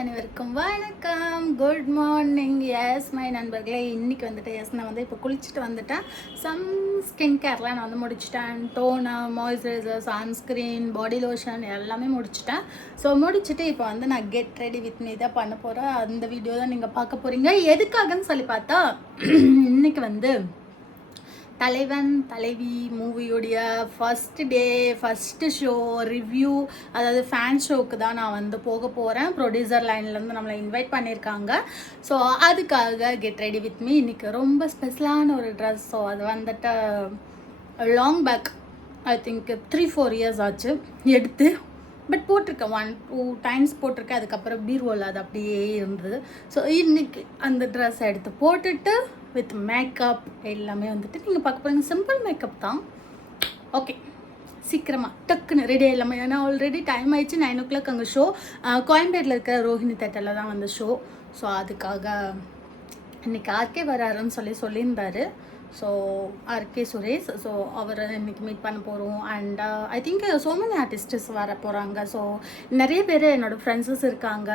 அனைவருக்கும் வணக்கம், good morning. S my நண்பர்களே, இன்றைக்கி வந்துட்டு நான் வந்து இப்போ குளிச்சுட்டு வந்துட்டேன். சம் ஸ்கின் கேர்லாம் நான் வந்து முடிச்சிட்டேன். Toner, moisturizer, sunscreen, body lotion எல்லாமே முடிச்சிட்டேன். ஸோ முடிச்சுட்டு இப்போ வந்து நான் கெட் ரெடி வித் மீ தான் பண்ண போகிறேன். அந்த வீடியோ தான் நீங்கள் பார்க்க போகிறீங்க. எதுக்காகன்னு சொல்லி பார்த்தா இன்றைக்கி வந்து தலைவன் தலைவி மூவியோடைய first day, first show review, அதாவது ஃபேன் ஷோக்கு தான் நான் வந்து போக போகிறேன். ப்ரொடியூசர் லைன்லேருந்து நம்மளை இன்வைட் பண்ணியிருக்காங்க. ஸோ அதுக்காக கெட் ரெடி வித் மீ. இன்றைக்கி ரொம்ப ஸ்பெஷலான ஒரு ட்ரெஸ். ஸோ அது வந்துட்டு long back, I think 3-4 years ஆச்சு எடுத்து. பட் போட்டிருக்கேன், 1-2 டைம்ஸ் போட்டிருக்கேன். அதுக்கப்புறம் பீரோவில் அது அப்படியே இருந்தது. ஸோ இன்றைக்கி அந்த ட்ரெஸ் எடுத்து போட்டுட்டு வித் மேக்கப் எல்லாமே வந்துட்டு நீங்கள் பார்க்க போகிறீங்க. சிம்பிள் மேக்கப் தான். ஓகே, சீக்கிரமாக டக்குன்னு ரெடி ஆகிடலாமா? ஏன்னா ஆல்ரெடி டைம் ஆயிடுச்சு. 9 o'clock அங்கே ஷோ. கோயம்பேட்டில் இருக்கிற ரோஹிணி தேட்டரில் தான் வந்து ஷோ. ஸோ அதுக்காக இன்றைக்கி ஆர்கே வராருன்னு சொல்லியிருந்தாரு. ஸோ ஆர்கே சுரேஷ். ஸோ அவர் இன்றைக்கி மீட் பண்ண போகிறோம். And I think so many artists வர போகிறாங்க. ஸோ நிறைய பேர் என்னோடய ஃப்ரெண்ட்ஸஸ் இருக்காங்க,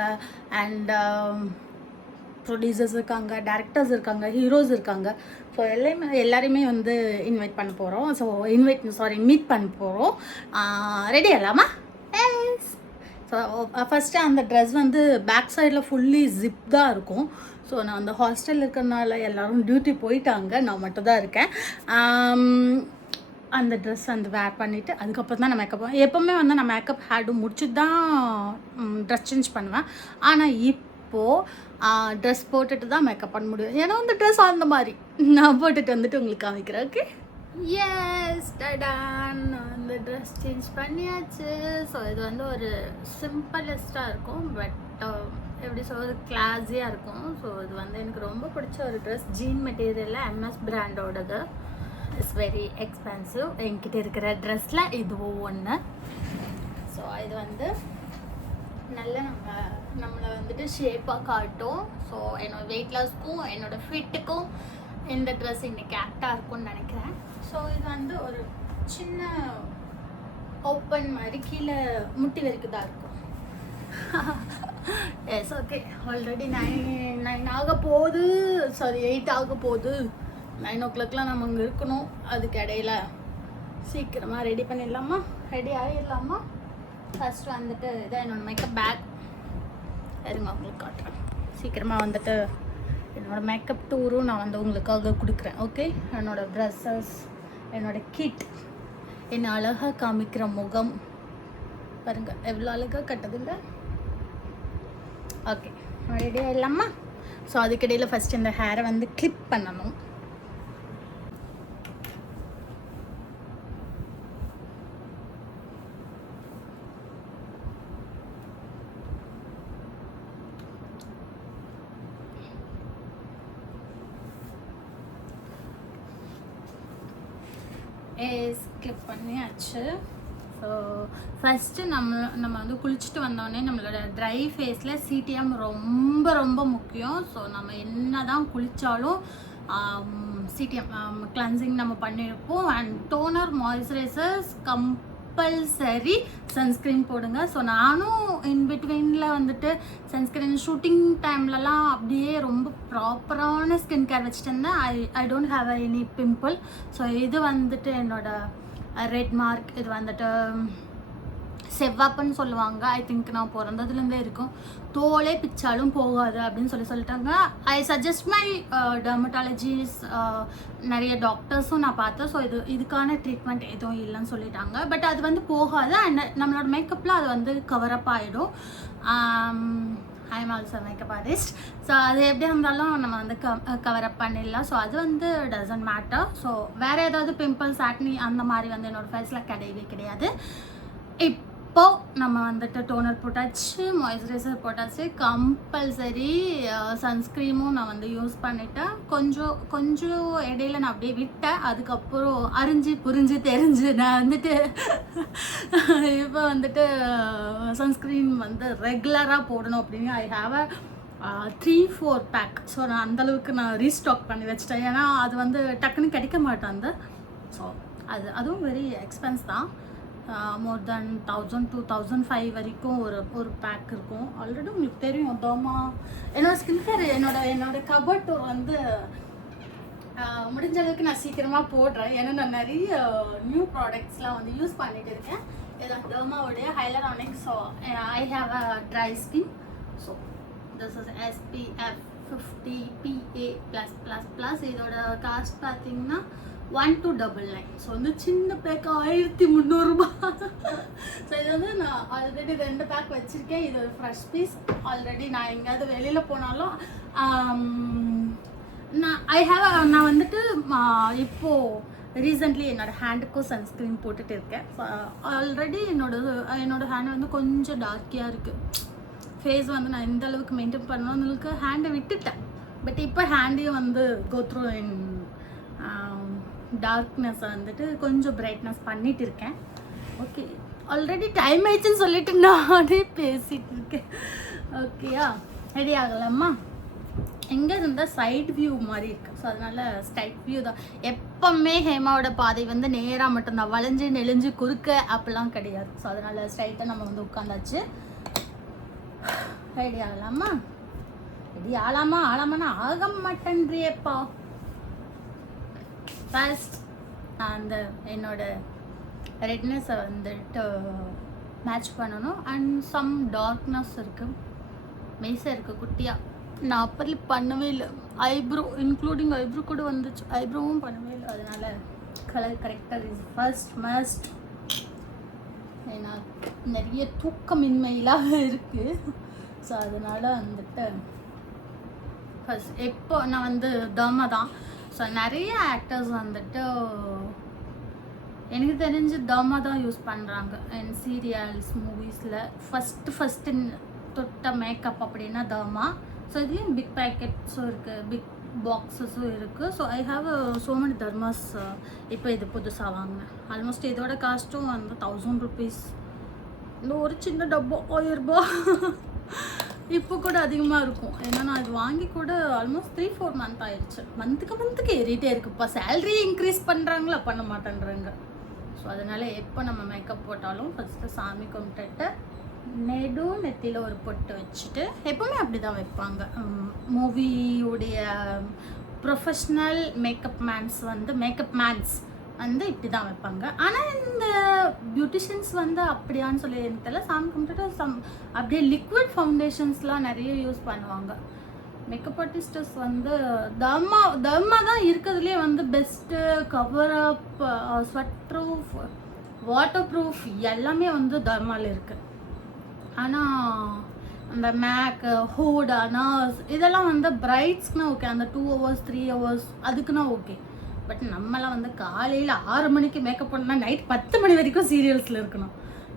அண்ட் ப்ரொடியூசர்ஸ் இருக்காங்க, டேரக்டர்ஸ் இருக்காங்க, ஹீரோஸ் இருக்காங்க. ஸோ எல்லாரையுமே வந்து இன்வைட் பண்ண போகிறோம். ஸோ மீட் பண்ண போகிறோம். ரெடி ஆகலாமா? எஸ். ஸோ ஃபஸ்ட்டு அந்த ட்ரெஸ் வந்து பேக் சைடில் ஃபுல்லி ஜிப் தான் இருக்கும். ஸோ நான் அந்த ஹாஸ்டலில் இருக்கிறனால எல்லோரும் டியூட்டி போயிட்டாங்க, நான் மட்டும் தான் இருக்கேன். அந்த ட்ரெஸ் வந்து வேர் பண்ணிவிட்டு அதுக்கப்புறம் தான் நான் மேக்கப். எப்போவுமே வந்து நான் மேக்கப் ஹேடு முடிச்சுட்டு தான் ட்ரெஸ் சேஞ்ச் பண்ணுவேன். ஆனால் இப்போது ட்ரெஸ் போட்டுட்டு தான் மேக்கப் பண்ண முடியும். ஏன்னா அந்த ட்ரெஸ் அந்த மாதிரி நான் போட்டுட்டு வந்துட்டு உங்களுக்கு காமிக்கிறேன். Okay, yes tada. அந்த ட்ரெஸ் சேஞ்ச் பண்ணியாச்சு. ஸோ இது வந்து ஒரு சிம்பிளஸ்ட்டாக இருக்கும், பட் எப்படி சொல்கிறது, கிளாஸியாக இருக்கும். ஸோ இது வந்து எனக்கு ரொம்ப பிடிச்ச ஒரு ட்ரெஸ். ஜீன் மெட்டீரியலில் MS பிராண்டோடது. It's very expensive. என்கிட்ட இருக்கிற ட்ரெஸ்ஸில் இதுவும் ஒன்று. ஸோ இது வந்து நல்ல நம்மளை வந்துட்டு ஷேப்பாக காட்டும். ஸோ என்னோடய வெயிட் லாஸ்க்கும் என்னோடய ஃபிட்டுக்கும் இந்த ட்ரெஸ் இன்றைக்கி ஆக்டாக இருக்கும்னு நினைக்கிறேன். ஸோ இது வந்து ஒரு சின்ன ஓப்பன் மாதிரி கீழே முட்டி வரைக்கும் தான் இருக்கும். S, okay. ஆல்ரெடி 9 ஆக போகுது, 8 ஆக போகுது. 9 o'clockலாம் நம்ம அங்கே இருக்கணும். அதுக்கு இடையில சீக்கிரமாக ரெடி பண்ணிடலாமா? ரெடி ஆகிடலாமா? ஃபஸ்ட்டு வந்துட்டு இதான் என்னோடய மேக்கப் பேக். இருங்க உங்களுக்கு காட்டுறேன். சீக்கிரமாக வந்துட்டு என்னோடய மேக்கப் டூரும் நான் வந்து உங்களுக்காக கொடுக்குறேன். ஓகே, என்னோடய ட்ரெஸ்ஸஸ், என்னோடய கிட், என்னை அழகாக காமிக்கிற முகம் பாருங்கள், எவ்வளோ அழகாக கட்டதில்லை? ஓகே, ரெடி ஆகிடலாமா? ஸோ அதுக்கிடையில் ஃபஸ்ட் இந்த ஹேரை வந்து கிளிப் பண்ணணும். கிளிப் பண்ணியாச்சு. ஸோ ஃபஸ்ட்டு நம்ம வந்து குளிச்சுட்டு வந்தோடனே நம்மளோட ட்ரை ஃபேஸில் சிடிஎம் ரொம்ப ரொம்ப முக்கியம். ஸோ நம்ம என்ன தான் குளித்தாலும் சிடிஎம் கிளென்சிங் நம்ம பண்ணியிருப்போம். And toner, moisturizers compulsory, sunscreen போடுங்க. ஸோ நானும் இன்பிட்வீனில் வந்துட்டு சன்ஸ்க்ரீன் ஷூட்டிங் டைம்லலாம் அப்படியே ரொம்ப ப்ராப்பரான ஸ்கின் கேர் வச்சுட்டு இருந்தேன். I don't have any pimple. So இது வந்துட்டு என்னோடய ரெட் மார்க். இது வந்துட்டு செவ்வாப்புன்னு சொல்லுவாங்க. ஐ திங்க் நான் பிறந்ததுலேருந்தே இருக்கும். தோலே பிச்சாலும் போகாது அப்படின்னு சொல்லிட்டாங்க. ஐ சஜஸ்ட் மை டெர்மட்டாலஜிஸ், நிறைய டாக்டர்ஸும் நான் பார்த்தேன். ஸோ இதுக்கான ட்ரீட்மெண்ட் எதுவும் இல்லைன்னு சொல்லிட்டாங்க. பட் அது வந்து போகாது. அண்ட் நம்மளோட மேக்கப்பில் அது வந்து கவரப் ஆகிடும். I am also makeup artist. So அது எப்படி இருந்தாலும் நம்ம வந்து கவரப் பண்ணிடலாம். ஸோ அது வந்து டசன்ட் மேட்டர். ஸோ வேறு ஏதாவது பிம்பிள்ஸ், ஆக்னி அந்த மாதிரி வந்து என்னோடய ஃபேஸில் கிடையவே கிடையாது. இப்போது நம்ம வந்துட்டு டோனர் போட்டாச்சு, மாய்ஸ்சரைசர் போட்டாச்சு, கம்பல்சரி சன்ஸ்க்ரீமும் நான் வந்து யூஸ் பண்ணிட்டேன். கொஞ்சம் இடையில நான் அப்படியே விட்டேன். அதுக்கப்புறம் அறிஞ்சு புரிஞ்சு தெரிஞ்சு நான் வந்துட்டு இப்போ வந்துட்டு சன்ஸ்க்ரீன் வந்து ரெகுலராக போடணும் அப்படின்னு I have a 3-4 back. So நான் அந்தளவுக்கு நான் ரீஸ்டாக் பண்ணி வச்சிட்டேன். ஏன்னா அது வந்து டக்குன்னு கிடைக்க மாட்டேன். ஸோ அதுவும் வெரி எக்ஸ்பென்ஸ் தான். மோர் தென் 1000 to 1500 வரைக்கும் ஒரு பேக் இருக்கும். ஆல்ரெடி உங்களுக்கு தெரியும் டோமா என்னோட ஸ்கின் கேர் என்னோட கபர்ட் வந்து முடிஞ்ச அளவுக்கு நான் சீக்கிரமாக போடுறேன். ஏன்னா நான் நிறைய நியூ ப்ராடக்ட்ஸ்லாம் வந்து யூஸ் பண்ணிட்டு இருக்கேன். இதான் டோமாவுடைய hyaluronic. So I have a dry skin. So this is SPF 50 PA+++. இதோட காஸ்ட் பார்த்தீங்கன்னா 1299. ஸோ வந்து சின்ன பேக் 1300 ரூபாய். ஸோ இது வந்து நான் ஆல்ரெடி 2 பேக் வச்சுருக்கேன். இது ஒரு ஃப்ரெஷ் பீஸ். ஆல்ரெடி நான் எங்கேயாவது வெளியில் போனாலும் நான் வந்துட்டு இப்போது ரீசெண்ட்லி என்னோடய ஹேண்டுக்கும் சன்ஸ்க்ரீன் போட்டுட்டு இருக்கேன். ஸோ ஆல்ரெடி என்னோட ஹேண்ட் வந்து கொஞ்சம் டார்க்கியாக இருக்குது. ஃபேஸ் வந்து நான் எந்த அளவுக்கு மெயின்டைன் பண்ணணும்னுக்கு ஹேண்டை விட்டுட்டேன். பட் இப்போ ஹேண்டையும் வந்து கோத்ரூ இன் டார்க்னஸை வந்துட்டு கொஞ்சம் பிரைட்னஸ் பண்ணிட்டு இருக்கேன். ஓகே, ஆல்ரெடி டைம் ஆயிடுச்சுன்னு சொல்லிட்டு நானே பேசிகிட்டு இருக்கேன். ஓகேயா, ரெடி ஆகலாமா? எங்கே இருந்தால் சைட் வியூ மாதிரி இருக்குது. ஸோ அதனால் ஸ்ட்ரைட் வியூ தான் எப்போவுமே. ஹேமாவோட பாதை வந்து நேராக மட்டும்தான், வளைஞ்சு நெளிஞ்சு குறுக்க அப்படிலாம் கிடையாது. ஸோ அதனால் ஸ்ட்ரைட்டாக நம்ம வந்து உட்காந்தாச்சு. ரெடி ஆகலாமா? ரெடி ஆளாமான்னா ஆக மாட்டேன்றியப்பா. ஃபர்ஸ்ட் அந்த என்னோட ரெட்னஸை வந்துட்டு மேட்ச் பண்ணணும். அண்ட் சம் டார்க்னஸ் இருக்குது, மீசை இருக்குது குட்டியாக. நான் அப்படி பண்ணவே இல்லை. ஐப்ரோ இன்க்ளூடிங் ஐப்ரோ கூட வந்துச்சு, ஐப்ரோவும் பண்ணவே இல்லை. அதனால கலர் கரெக்டாக இஸ் ஃபர்ஸ்ட் மஸ்ட். ஏன்னா நிறைய தூக்கமின்மையிலாக இருக்குது. ஸோ அதனால் வந்துட்டு ஃபர்ஸ்ட் எப்போ நான் வந்து டர்மா தான். ஸோ நிறைய ஆக்டர்ஸ் வந்துட்டு எனக்கு தெரிஞ்சு டர்மா தான் யூஸ் பண்ணுறாங்க. அண்ட் சீரியல்ஸ் மூவிஸில் ஃபஸ்ட்டு தொட்ட மேக்கப் அப்படின்னா டர்மா. ஸோ இதுலேயும் பிக் பேக்கெட்ஸும் இருக்குது, பிக் பாக்ஸஸும் இருக்குது. So I have so many Dermas. இப்போ இது புதுசாக வாங்கினேன். ஆல்மோஸ்ட் இதோட காஸ்ட்டும் வந்து 1000 ருபீஸ். இந்த ஒரு சின்ன டப்பா 1000 ரூபா. இப்போ கூட அதிகமாக இருக்கும். ஏன்னா நான் இது வாங்கி கூட ஆல்மோஸ்ட் 3-4 மந்த் ஆயிடுச்சு. மந்த்துக்கு ஏறிட்டே இருக்குப்பா. சேல்ரி இன்க்ரீஸ் பண்ணுறாங்களா, பண்ண மாட்டேன்றாங்க. ஸோ அதனால் எப்போ நம்ம மேக்கப் போட்டாலும் ஃபஸ்ட்டு சாமி கும்பிட்டுட்டு நெத்தியில் ஒரு பொட்டு வச்சுட்டு, எப்போவுமே அப்படி தான் வைப்பாங்க மூவியுடைய ப்ரொஃபஷ்னல் மேக்கப் மேன்ஸ் வந்து இப்படி தான் வைப்பாங்க. ஆனால் இந்த பியூட்டிஷியன்ஸ் வந்து அப்படியான்னு சொல்லி எனக்கு தெரியல. சாமி கும்பிட்டுட்டு அப்படியே லிக்விட் ஃபவுண்டேஷன்ஸ்லாம் நிறைய யூஸ் பண்ணுவாங்க. மேக்கப் ஆர்டிஸ்டர்ஸ் வந்து தர்மா தான் இருக்கிறதுலே வந்து best. Cover up, sweat proof, water proof எல்லாமே வந்து தர்மாவில் இருக்குது. ஆனால் அந்த மேக்கு, ஹூட், நர்ஸ் இதெல்லாம் வந்து பிரைட்ஸ்க்குனா ஓகே. அந்த 2 hours 3 hours அதுக்குன்னா ஓகே. பட் நம்மளாம் வந்து காலையில் 6 மணிக்கு மேக்கப் பண்ணால் நைட் 10 மணி வரைக்கும் சீரியல்ஸில் இருக்கணும்.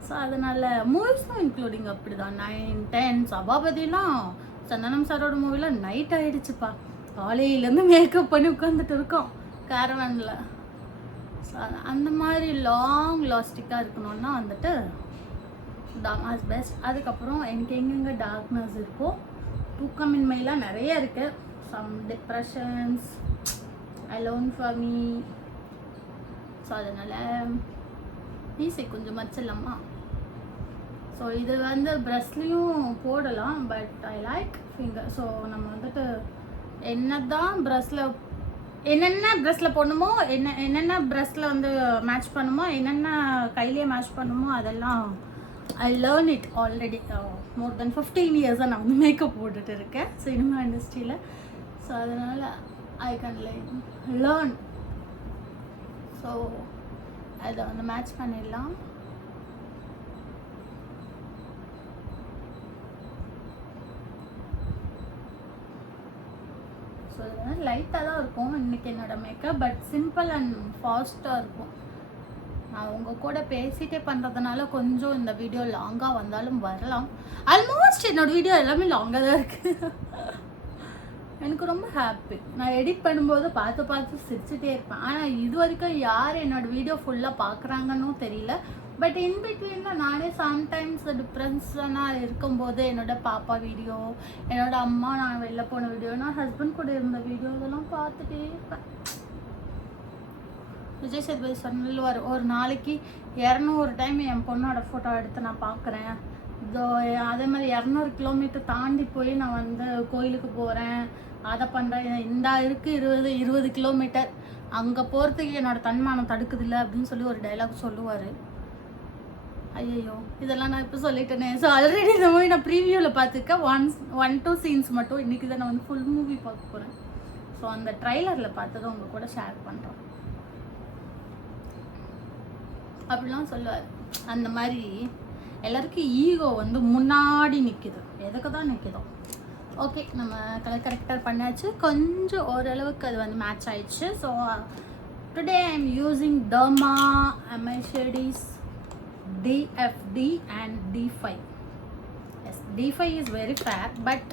ஸோ அதனால் மூவிஸும் இன்க்ளூடிங் அப்படி தான். 9, 10 சபாபதிலாம் சந்தனம் சாரோட மூவிலாம் நைட் ஆகிடுச்சுப்பா. காலையிலேருந்து மேக்கப் பண்ணி உட்காந்துட்டு இருக்கோம் கேரவனில். ஸோ அந்த மாதிரி லாங் லாஸ்டிக்காக இருக்கணும்னா வந்துட்டு டர்மாஸ் பெஸ்ட். அதுக்கப்புறம் எனக்கு எங்கெங்கே டார்க்னஸ் இருக்கோ, தூக்கமின்மையெல்லாம் நிறைய இருக்குது. Some depressions, alone for me. So அதனால் ஈஸி கொஞ்சம் மச்சிடலாமா. ஸோ இது வந்து ப்ரஷ்லேயும் போடலாம். But I like finger. So நம்ம வந்துட்டு என்னென்ன ப்ரஷ்ஷில் போடணுமோ, என்னென்ன ப்ரஷ்ஷில் வந்து மேட்ச் பண்ணுமோ, என்னென்ன கையிலேயே மேட்ச் பண்ணுமோ அதெல்லாம் ஐ லேர்ன் இட் ஆல்ரெடி. மோர் தென் 15 இயர்ஸாக நான் வந்து மேக்கப் போட்டுட்டு இருக்கேன் சினிமா இண்டஸ்ட்ரியில். ஸோ அதனால் ஐ கேன் லேர்ன். ஸோ அதை வந்து மேட்ச் பண்ணிடலாம். ஸோ இது வந்து லைட்டாக தான் இருக்கும் இன்றைக்கி என்னோடய மேக்கப். பட் சிம்பிள் அண்ட் ஃபாஸ்ட்டாக இருக்கும். நான் உங்கள் கூட பேசிகிட்டே பண்ணுறதுனால கொஞ்சம் இந்த வீடியோ லாங்காக வந்தாலும் வரலாம். ஆல்மோஸ்ட் என்னோடய வீடியோ எல்லாமே லாங்காக தான் இருக்குது. எனக்கு ரொம்ப ஹாப்பி. நான் எடிட் பண்ணும்போது பார்த்து சிரிச்சுட்டே இருப்பேன். ஆனால் இது வரைக்கும் யார் என்னோடய வீடியோ ஃபுல்லாக பார்க்குறாங்கன்னு தெரியல. பட் இன்பிட்வீனில் நானே சம்டைம்ஸ் டிப்ரெஷனாக இருக்கும்போது என்னோடய பாப்பா வீடியோ, என்னோடய அம்மா நான் வெளில போன வீடியோ, நான் ஹஸ்பண்ட் கூட இருந்த வீடியோ இதெல்லாம் பார்த்துட்டே இருப்பேன். விஜய் சேதுபதி சொல்லுவார், ஒரு நாளைக்கு 200 டைம் என் பொண்ணோட ஃபோட்டோ எடுத்து நான் பார்க்குறேன். இதோ அதே மாதிரி 200 கிலோமீட்டர் தாண்டி போய் நான் வந்து கோயிலுக்கு போகிறேன், அதை பண்ணுறேன். இந்த இருக்குது 20 கிலோமீட்டர், அங்கே போகிறதுக்கு என்னோட தன்மானம் தடுக்குதில்லை அப்படின்னு சொல்லி ஒரு டைலாக் சொல்லுவார். ஐயோ இதெல்லாம் நான் இப்போ சொல்லிட்டேனே. ஸோ ஆல்ரெடி இந்த மூவி நான் ப்ரீவியூவில் பார்த்துருக்கேன். 1-2 சீன்ஸ் மட்டும். இன்றைக்கி தான் நான் வந்து ஃபுல் மூவி பார்க்க போகிறேன். ஸோ அந்த ட்ரைலரில் பார்த்ததை உங்கள் கூட ஷேர் பண்ணுறேன். அப்படிலாம் சொல்லுவார். அந்த மாதிரி எல்லாருக்கும் ஈகோ வந்து முன்னாடி நிற்கிது. எதுக்கு தான் நிற்கிதோ. ஓகே, நம்ம கலர் கரெக்டாக பண்ணாச்சு. கொஞ்சம் ஓரளவுக்கு அது வந்து மேட்ச் ஆயிடுச்சு. So today I am using derma MI Shades DFD and D5. Yes, D5 is very fair, but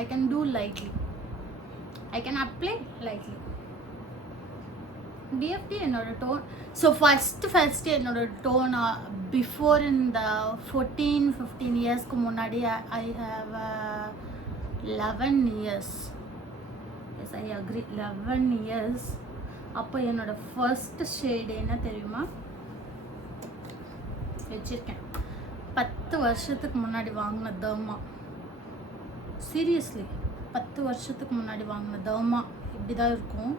I can do lightly. I can apply lightly. DFD என்னோட டோன். ஸோ ஃபஸ்ட்டு என்னோட tone before இந்த 14-15 இயர்ஸ்க்கு முன்னாடி I have 11 years. Yes, I agree, 11 years. அப்போ என்னோட first shade என்ன தெரியுமா வச்சுருக்கேன்? 10 வருஷத்துக்கு முன்னாடி வாங்கின தர்மா. சீரியஸ்லி 10 வருஷத்துக்கு முன்னாடி வாங்கின தர்மா இப்படி தான் இருக்கும்.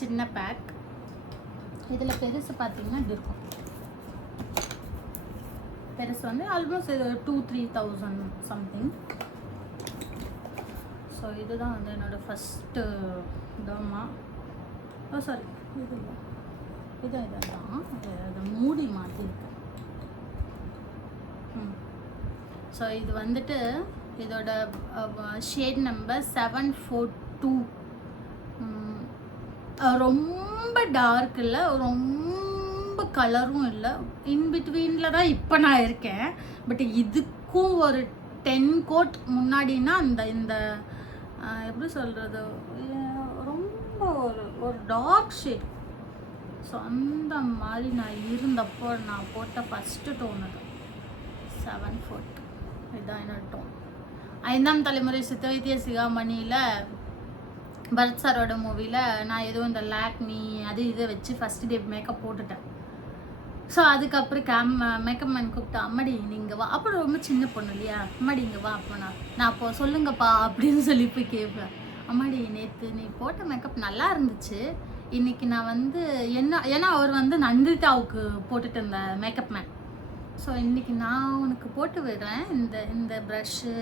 சின்ன பேக். இதில் பெருசு பார்த்தீங்கன்னா இப்படி இருக்கும். பெருசு வந்து ஆல்மோஸ்ட் 2-3,000 சம்திங். ஸோ இதுதான் வந்து என்னோடய ஃபஸ்ட்டு தர்மா. சாரி, இது இல்லை, இதான் இதை மூடி மாற்றிருக்கேன். ஸோ இது வந்துட்டு இதோட ஷேட் நம்பர் 742. ரொம்ப டார்க் இல்லை, ரொம்ப கலரும் இல்லை, இன்பிட்வீனில் தான் இப்போ நான் இருக்கேன். பட் இதுக்கும் ஒரு 10 கோட் முன்னாடினா இந்த எப்படி சொல்கிறது, ரொம்ப ஒரு டார்க் ஷேட். ஸோ அந்த மாதிரி நான் இருந்தப்போ நான் போட்ட ஃபஸ்ட்டு டோன் அது 742. இதுதான் என்னோட டோன். 5ஆம் தலைமுறை சித்தவைத்திய சிகாமணியில் பரத் சாரோட மூவியில் நான் எதுவும் இந்த லாக்மி அது இதை வச்சு ஃபஸ்ட் டே மேக்கப் போட்டுட்டேன். ஸோ அதுக்கப்புறம் மேக்கப் மேன் கூப்பிட்டு, அம்மாடி நீங்கள் வா. அப்புறம் ரொம்ப சின்ன பொண்ணு இல்லையா, அம்மாடி இங்கே வா. அப்போ நான் அப்போ சொல்லுங்கப்பா அப்படின்னு சொல்லி போய் கேட்பேன். அம்மாடி நேற்று நீ போட்ட மேக்கப் நல்லா இருந்துச்சு, இன்றைக்கி நான் வந்து ஏன்னா அவர் வந்து நந்திதாவுக்கு போட்டுட்டு இருந்த மேக்கப் மேன். ஸோ இன்றைக்கி நான் உனக்கு போட்டு விடுறேன், இந்த ப்ரஷ்ஷு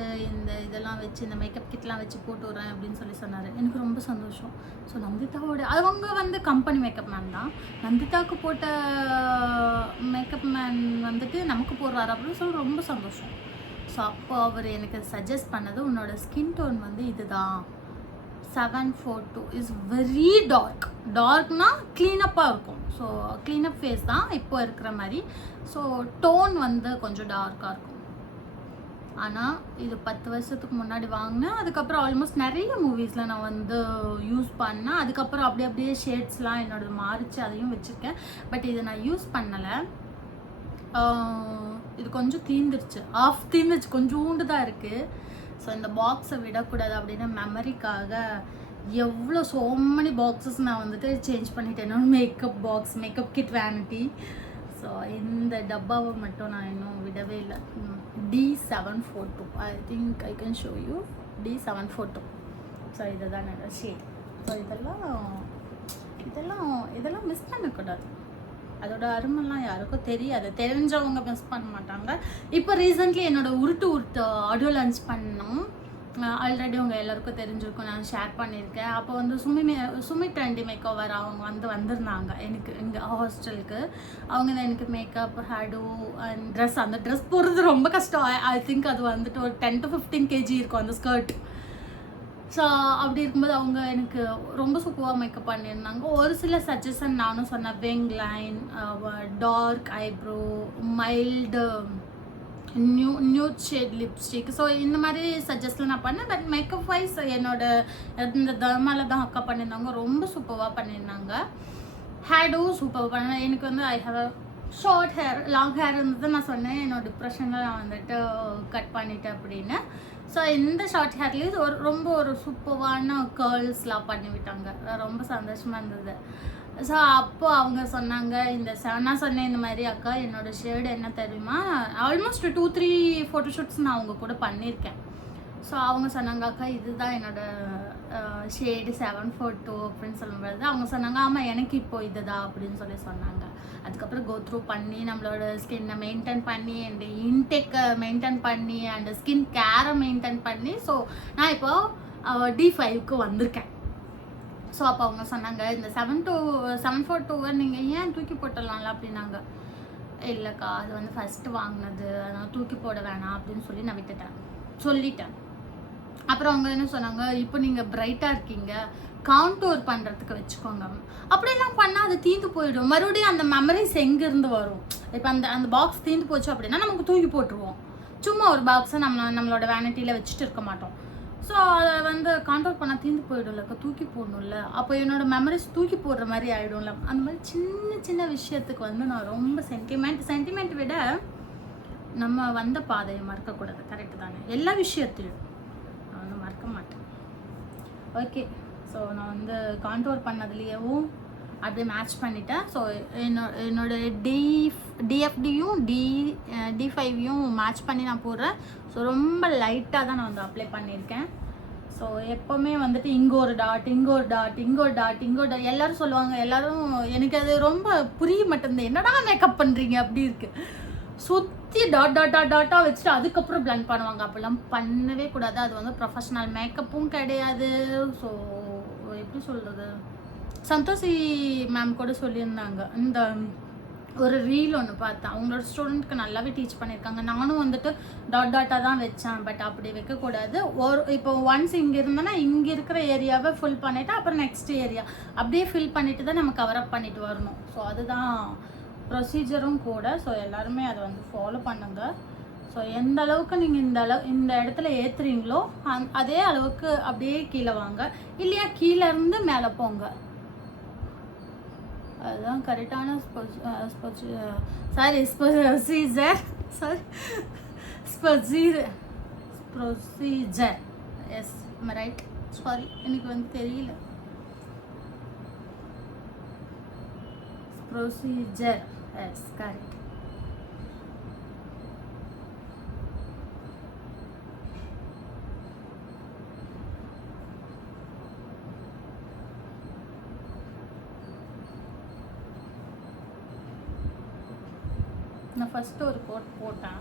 இதெல்லாம் வச்சு இந்த மேக்கப் கிட்லாம் வச்சு போட்டு விட்றேன் அப்படின்னு சொல்லி சொன்னார். எனக்கு ரொம்ப சந்தோஷம். ஸோ நந்திதாவோட அவங்க வந்து கம்பெனி மேக்கப் மேன் தான். நந்திதாவுக்கு போட்ட மேக்கப் மேன் வந்துட்டு நமக்கு போடுறாரு அப்படின்னு சொல்லி ரொம்ப சந்தோஷம். ஸோ அப்போ அவர் எனக்கு சஜஸ்ட் பண்ணது, உன்னோட ஸ்கின் டோன் வந்து இதுதான் 742 இஸ் வெரி டார்க்னா க்ளீனப்பாக இருக்கும். ஸோ க்ளீனப் ஃபேஸ் தான் இப்போ இருக்கிற மாதிரி. ஸோ டோன் வந்து கொஞ்சம் டார்க்காக இருக்கும். ஆனால் இது 10 வருஷத்துக்கு முன்னாடி வாங்கினேன். அதுக்கப்புறம் ஆல்மோஸ்ட் நிறைய மூவிஸில் நான் வந்து யூஸ் பண்ணேன். அதுக்கப்புறம் அப்படியே ஷேட்ஸ்லாம் என்னோடது மாறிச்சு, அதையும் வச்சுருக்கேன். பட் இதை நான் யூஸ் பண்ணலை. இது கொஞ்சம் தீந்துருச்சு, கொஞ்சோண்டு தான் இருக்குது. ஸோ இந்த பாக்ஸை விடக்கூடாது அப்படின்னு மெமரிக்காக எவ்வளோ so many boxes நான் வந்துட்டு சேஞ்ச் பண்ணிட்டேன். என்னோட மேக்கப் கிட் வேனிட்டி. ஸோ இந்த டப்பாவை மட்டும் நான் இன்னும் விடவே இல்லை. D742. I think I can show you. D742. So இதை தான் என்னோட ஷேட். ஸோ இதெல்லாம் மிஸ் பண்ணக்கூடாது. அதோட அருமெல்லாம் யாருக்கும் தெரியாது, தெரிஞ்சவங்க மிஸ் பண்ண மாட்டாங்க. இப்போ ரீசெண்ட்லி என்னோட உருட்டு ஆடியோ லான்ச் பண்ணோம். ஆல்ரெடி உங்கள் எல்லாருக்கும் தெரிஞ்சிருக்கும், நான் ஷேர் பண்ணியிருக்கேன். அப்போ வந்து சுமி ட்ரெண்டி மேக்கோவர் அவங்க வந்திருந்தாங்க எனக்கு எங்கள் ஹாஸ்டலுக்கு. அவங்க தான் எனக்கு மேக்கப், ஹேடோ அண்ட் ட்ரெஸ். அந்த ட்ரெஸ் போடுறது ரொம்ப கஷ்டம். ஐ திங்க் அது வந்துட்டு ஒரு 10-15 kg இருக்கும் அந்த ஸ்கர்ட். ஸோ அப்படி இருக்கும்போது அவங்க எனக்கு ரொம்ப சூப்பராக மேக்கப் பண்ணியிருந்தாங்க. ஒரு சில சஜஷன் நானும் சொன்னேன். Wing line, dark eyebrow, mild nude shade lipstick. So இந்த மாதிரி சஜஸ்ட்லாம் நான் பண்ணேன். பட் மேக்கப் வைஸ் என்னோட இந்த தர்மால தான் அக்கா பண்ணியிருந்தாங்க, ரொம்ப சூப்பராக பண்ணியிருந்தாங்க. ஹேடும் சூப்பராக பண்ணேன். எனக்கு வந்து I have short hair, long hair இருந்தது. நான் சொன்னேன் என்னோட டிப்ரெஷனில் நான் வந்துட்டு கட் பண்ணிட்டேன் அப்படின்னு. ஸோ இந்த ஷார்ட் ஹேர்லேயும் ரொம்ப ஒரு சூப்பரான கேர்ள்ஸ்லாம் பண்ணிவிட்டாங்க. ரொம்ப சந்தோஷமாக இருந்தது. ஸோ அப்போ அவங்க சொன்னாங்க, நான் சொன்னேன் இந்த மாதிரி அக்கா என்னோட ஷேடு என்ன தெரியுமா, ஆல்மோஸ்ட் 2-3 ஃபோட்டோஷூட்ஸ் நான் அவங்க கூட பண்ணியிருக்கேன். ஸோ அவங்க சொன்னாங்க அக்கா இதுதான் என்னோட ஷேடு 742 அப்படின்னு சொல்லும்போது அவங்க சொன்னாங்க ஆமாம் எனக்கு இப்போ இதுதான் அப்படின்னு சொன்னாங்க. அதுக்கப்புறம் கோ த்ரூ பண்ணி நம்மளோட ஸ்கின்னை மெயின்டைன் பண்ணி அண்ட் இன்டேக்கை மெயின்டைன் பண்ணி அண்ட் ஸ்கின் கேரை மெயின்டைன் பண்ணி ஸோ நான் இப்போ D5க்கு வந்திருக்கேன். ஸோ அப்போ அவங்க சொன்னாங்க இந்த 742 நீங்கள் ஏன் தூக்கி போட்டுடலாம்ல அப்படின்னாங்க. இல்லைக்கா அது வந்து ஃபஸ்ட்டு வாங்கினது அதனால் தூக்கி போட வேணாம் அப்படின்னு சொல்லி நான் சொல்லிட்டேன். அப்புறம் அவங்க என்ன சொன்னாங்க, இப்போ நீங்கள் பிரைட்டாக இருக்கீங்க கவுண்டோர் பண்ணுறதுக்கு வச்சுக்கோங்க. அப்படிலாம் பண்ணால் அது தீந்து போயிடும். மறுபடியும் அந்த மெமரிஸ் எங்கேருந்து வரும்? இப்போ அந்த பாக்ஸ் தீந்து போச்சு அப்படின்னா நமக்கு தூக்கி போட்டுருவோம். சும்மா ஒரு பாக்ஸை நம்மளோட வேனிட்டியில் வச்சுட்டு இருக்க மாட்டோம். ஸோ அதை வந்து கண்ட்ரோல் பண்ணால் தீந்து போயிடும்லக்கா, தூக்கி போடணும்ல, அப்போ என்னோட மெமரிஸ் தூக்கி போடுற மாதிரி ஆகிடும்ல. அந்த மாதிரி சின்ன சின்ன விஷயத்துக்கு வந்து நான் ரொம்ப சென்டிமெண்ட் விட நம்ம வந்த பாதையை மறக்கக்கூடாது. கரெக்டு தானே? எல்லா விஷயத்தையும் நான் வந்து மறக்க மாட்டேன். ஓகே, ஸோ நான் வந்து கான்டோர் பண்ணதுலேயும் அப்படியே மேட்ச் பண்ணிட்டேன். ஸோ என்னோட டிஎஃப்டியும் D5யும் மேட்ச் பண்ணி நான் போடுறேன். ஸோ ரொம்ப லைட்டாக தான் நான் வந்து அப்ளை பண்ணியிருக்கேன். ஸோ எப்போவுமே வந்துட்டு இங்கே ஒரு டாட் எல்லோரும் சொல்லுவாங்க. எல்லோரும் எனக்கு அது ரொம்ப புரிய மாட்டேங்குது, என்னடா மேக்கப் பண்ணுறீங்க அப்படி இருக்குது. சுற்றி டாட்டாக வச்சுட்டு அதுக்கப்புறம் பிளண்ட் பண்ணுவாங்க. அப்போல்லாம் பண்ணவே கூடாது. அது வந்து ப்ரொஃபஷ்னல் மேக்கப்பும் கிடையாது. ஸோ எப்படி சொல்கிறது, சந்தோஷி மேம் கூட சொல்லியிருந்தாங்க, இந்த ஒரு ரீல் ஒன்று பார்த்தேன். அவங்களோட ஸ்டூடெண்ட்க்கு நல்லாவே டீச் பண்ணியிருக்காங்க. நானும் வந்துட்டு டாட்டாக தான் வச்சேன். பட் அப்படி வைக்கக்கூடாது. இப்போ ஒன்ஸ் இங்கே இருந்தோன்னா இங்கே இருக்கிற ஏரியாவை ஃபில் பண்ணிவிட்டு அப்புறம் நெக்ஸ்ட் ஏரியா அப்படியே ஃபில் பண்ணிவிட்டு தான் நம்ம கவரப் பண்ணிட்டு வரணும். ஸோ அதுதான் ப்ரொசீஜரும் கூட. ஸோ எல்லாருமே அதை வந்து ஃபாலோ பண்ணுங்கள். ஸோ எந்த அளவுக்கு நீங்கள் இந்த இடத்துல ஏற்றுறீங்களோ அதே அளவுக்கு அப்படியே கீழே வாங்க, இல்லையா கீழே இருந்து மேலே போங்க. அதுதான் கரெக்டான ப்ரொசீஜர். S, right. சாரி, எனக்கு வந்து தெரியல. Procedure, yes correct. நான் ஃபஸ்ட்டு ஒரு கோட் போட்டேன்.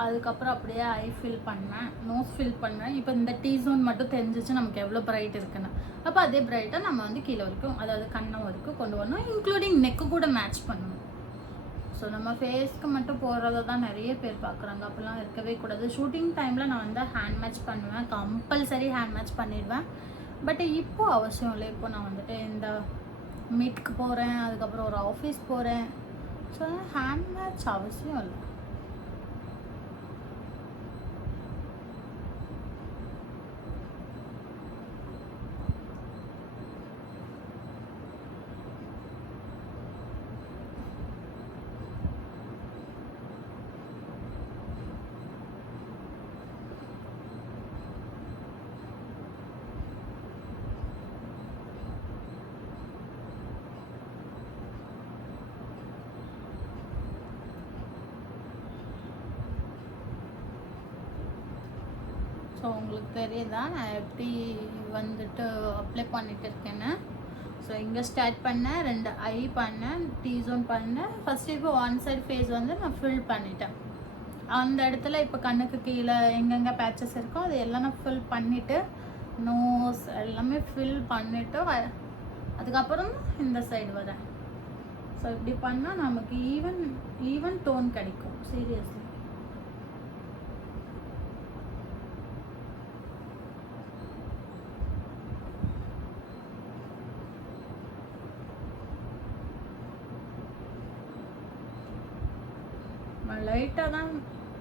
அதுக்கப்புறம் அப்படியே ஐ ஃபில் பண்ணேன், நோஸ் ஃபில் பண்ணேன். இப்போ இந்த T-zone மட்டும் தெரிஞ்சிச்சு நமக்கு எவ்வளோ பிரைட் இருக்குன்னு. அப்போ அதே பிரைட்டாக நம்ம வந்து கீழே வரைக்கும், அதாவது கண்ணம் வரைக்கும் கொண்டு வரணும். இன்க்ளூடிங் நெக்கு கூட மேட்ச் பண்ணணும். ஸோ நம்ம ஃபேஸ்க்கு மட்டும் போடுறத தான் நிறைய பேர் பார்க்குறாங்க. அப்போல்லாம் இருக்கவே கூடாது. ஷூட்டிங் டைமில் நான் வந்து ஹேண்ட் மேட்ச் பண்ணுவேன், கம்பல்சரி ஹேண்ட் மேட்ச் பண்ணிடுவேன். பட் இப்போது அவசியம் இல்லை. இப்போ நான் வந்துட்டு இந்த மீட்க்கு போகிறேன், அதுக்கப்புறம் ஒரு ஆஃபீஸ் போகிறேன். ஸோ ஹேண்ட் மேட்ச் அவசியம் இல்லை. ஸோ உங்களுக்கு தெரியுதா நான் எப்படி வந்துட்டு அப்ளை பண்ணிட்டு இருக்கேன்னு. ஸோ இங்கே ஸ்டார்ட் பண்ணேன், 2 ஐ பண்ணேன், T-zone பண்ணேன். ஃபஸ்ட்டு இப்போ ஒன் சைடு ஃபேஸ் வந்து நான் ஃபில் பண்ணிட்டேன். அந்த இடத்துல இப்போ கண்ணுக்கு கீழே எங்கெங்கே பேச்சஸ் இருக்கோ அது எல்லாம் நான் ஃபில் பண்ணிவிட்டு, நோஸ் எல்லாமே ஃபில் பண்ணிவிட்டு அதுக்கப்புறம் இந்த சைடு வரேன். ஸோ இப்படி பண்ணால் நமக்கு ஈவன் டோன் கிடைக்கும். சீரியஸ்லி லைட்டாக தான்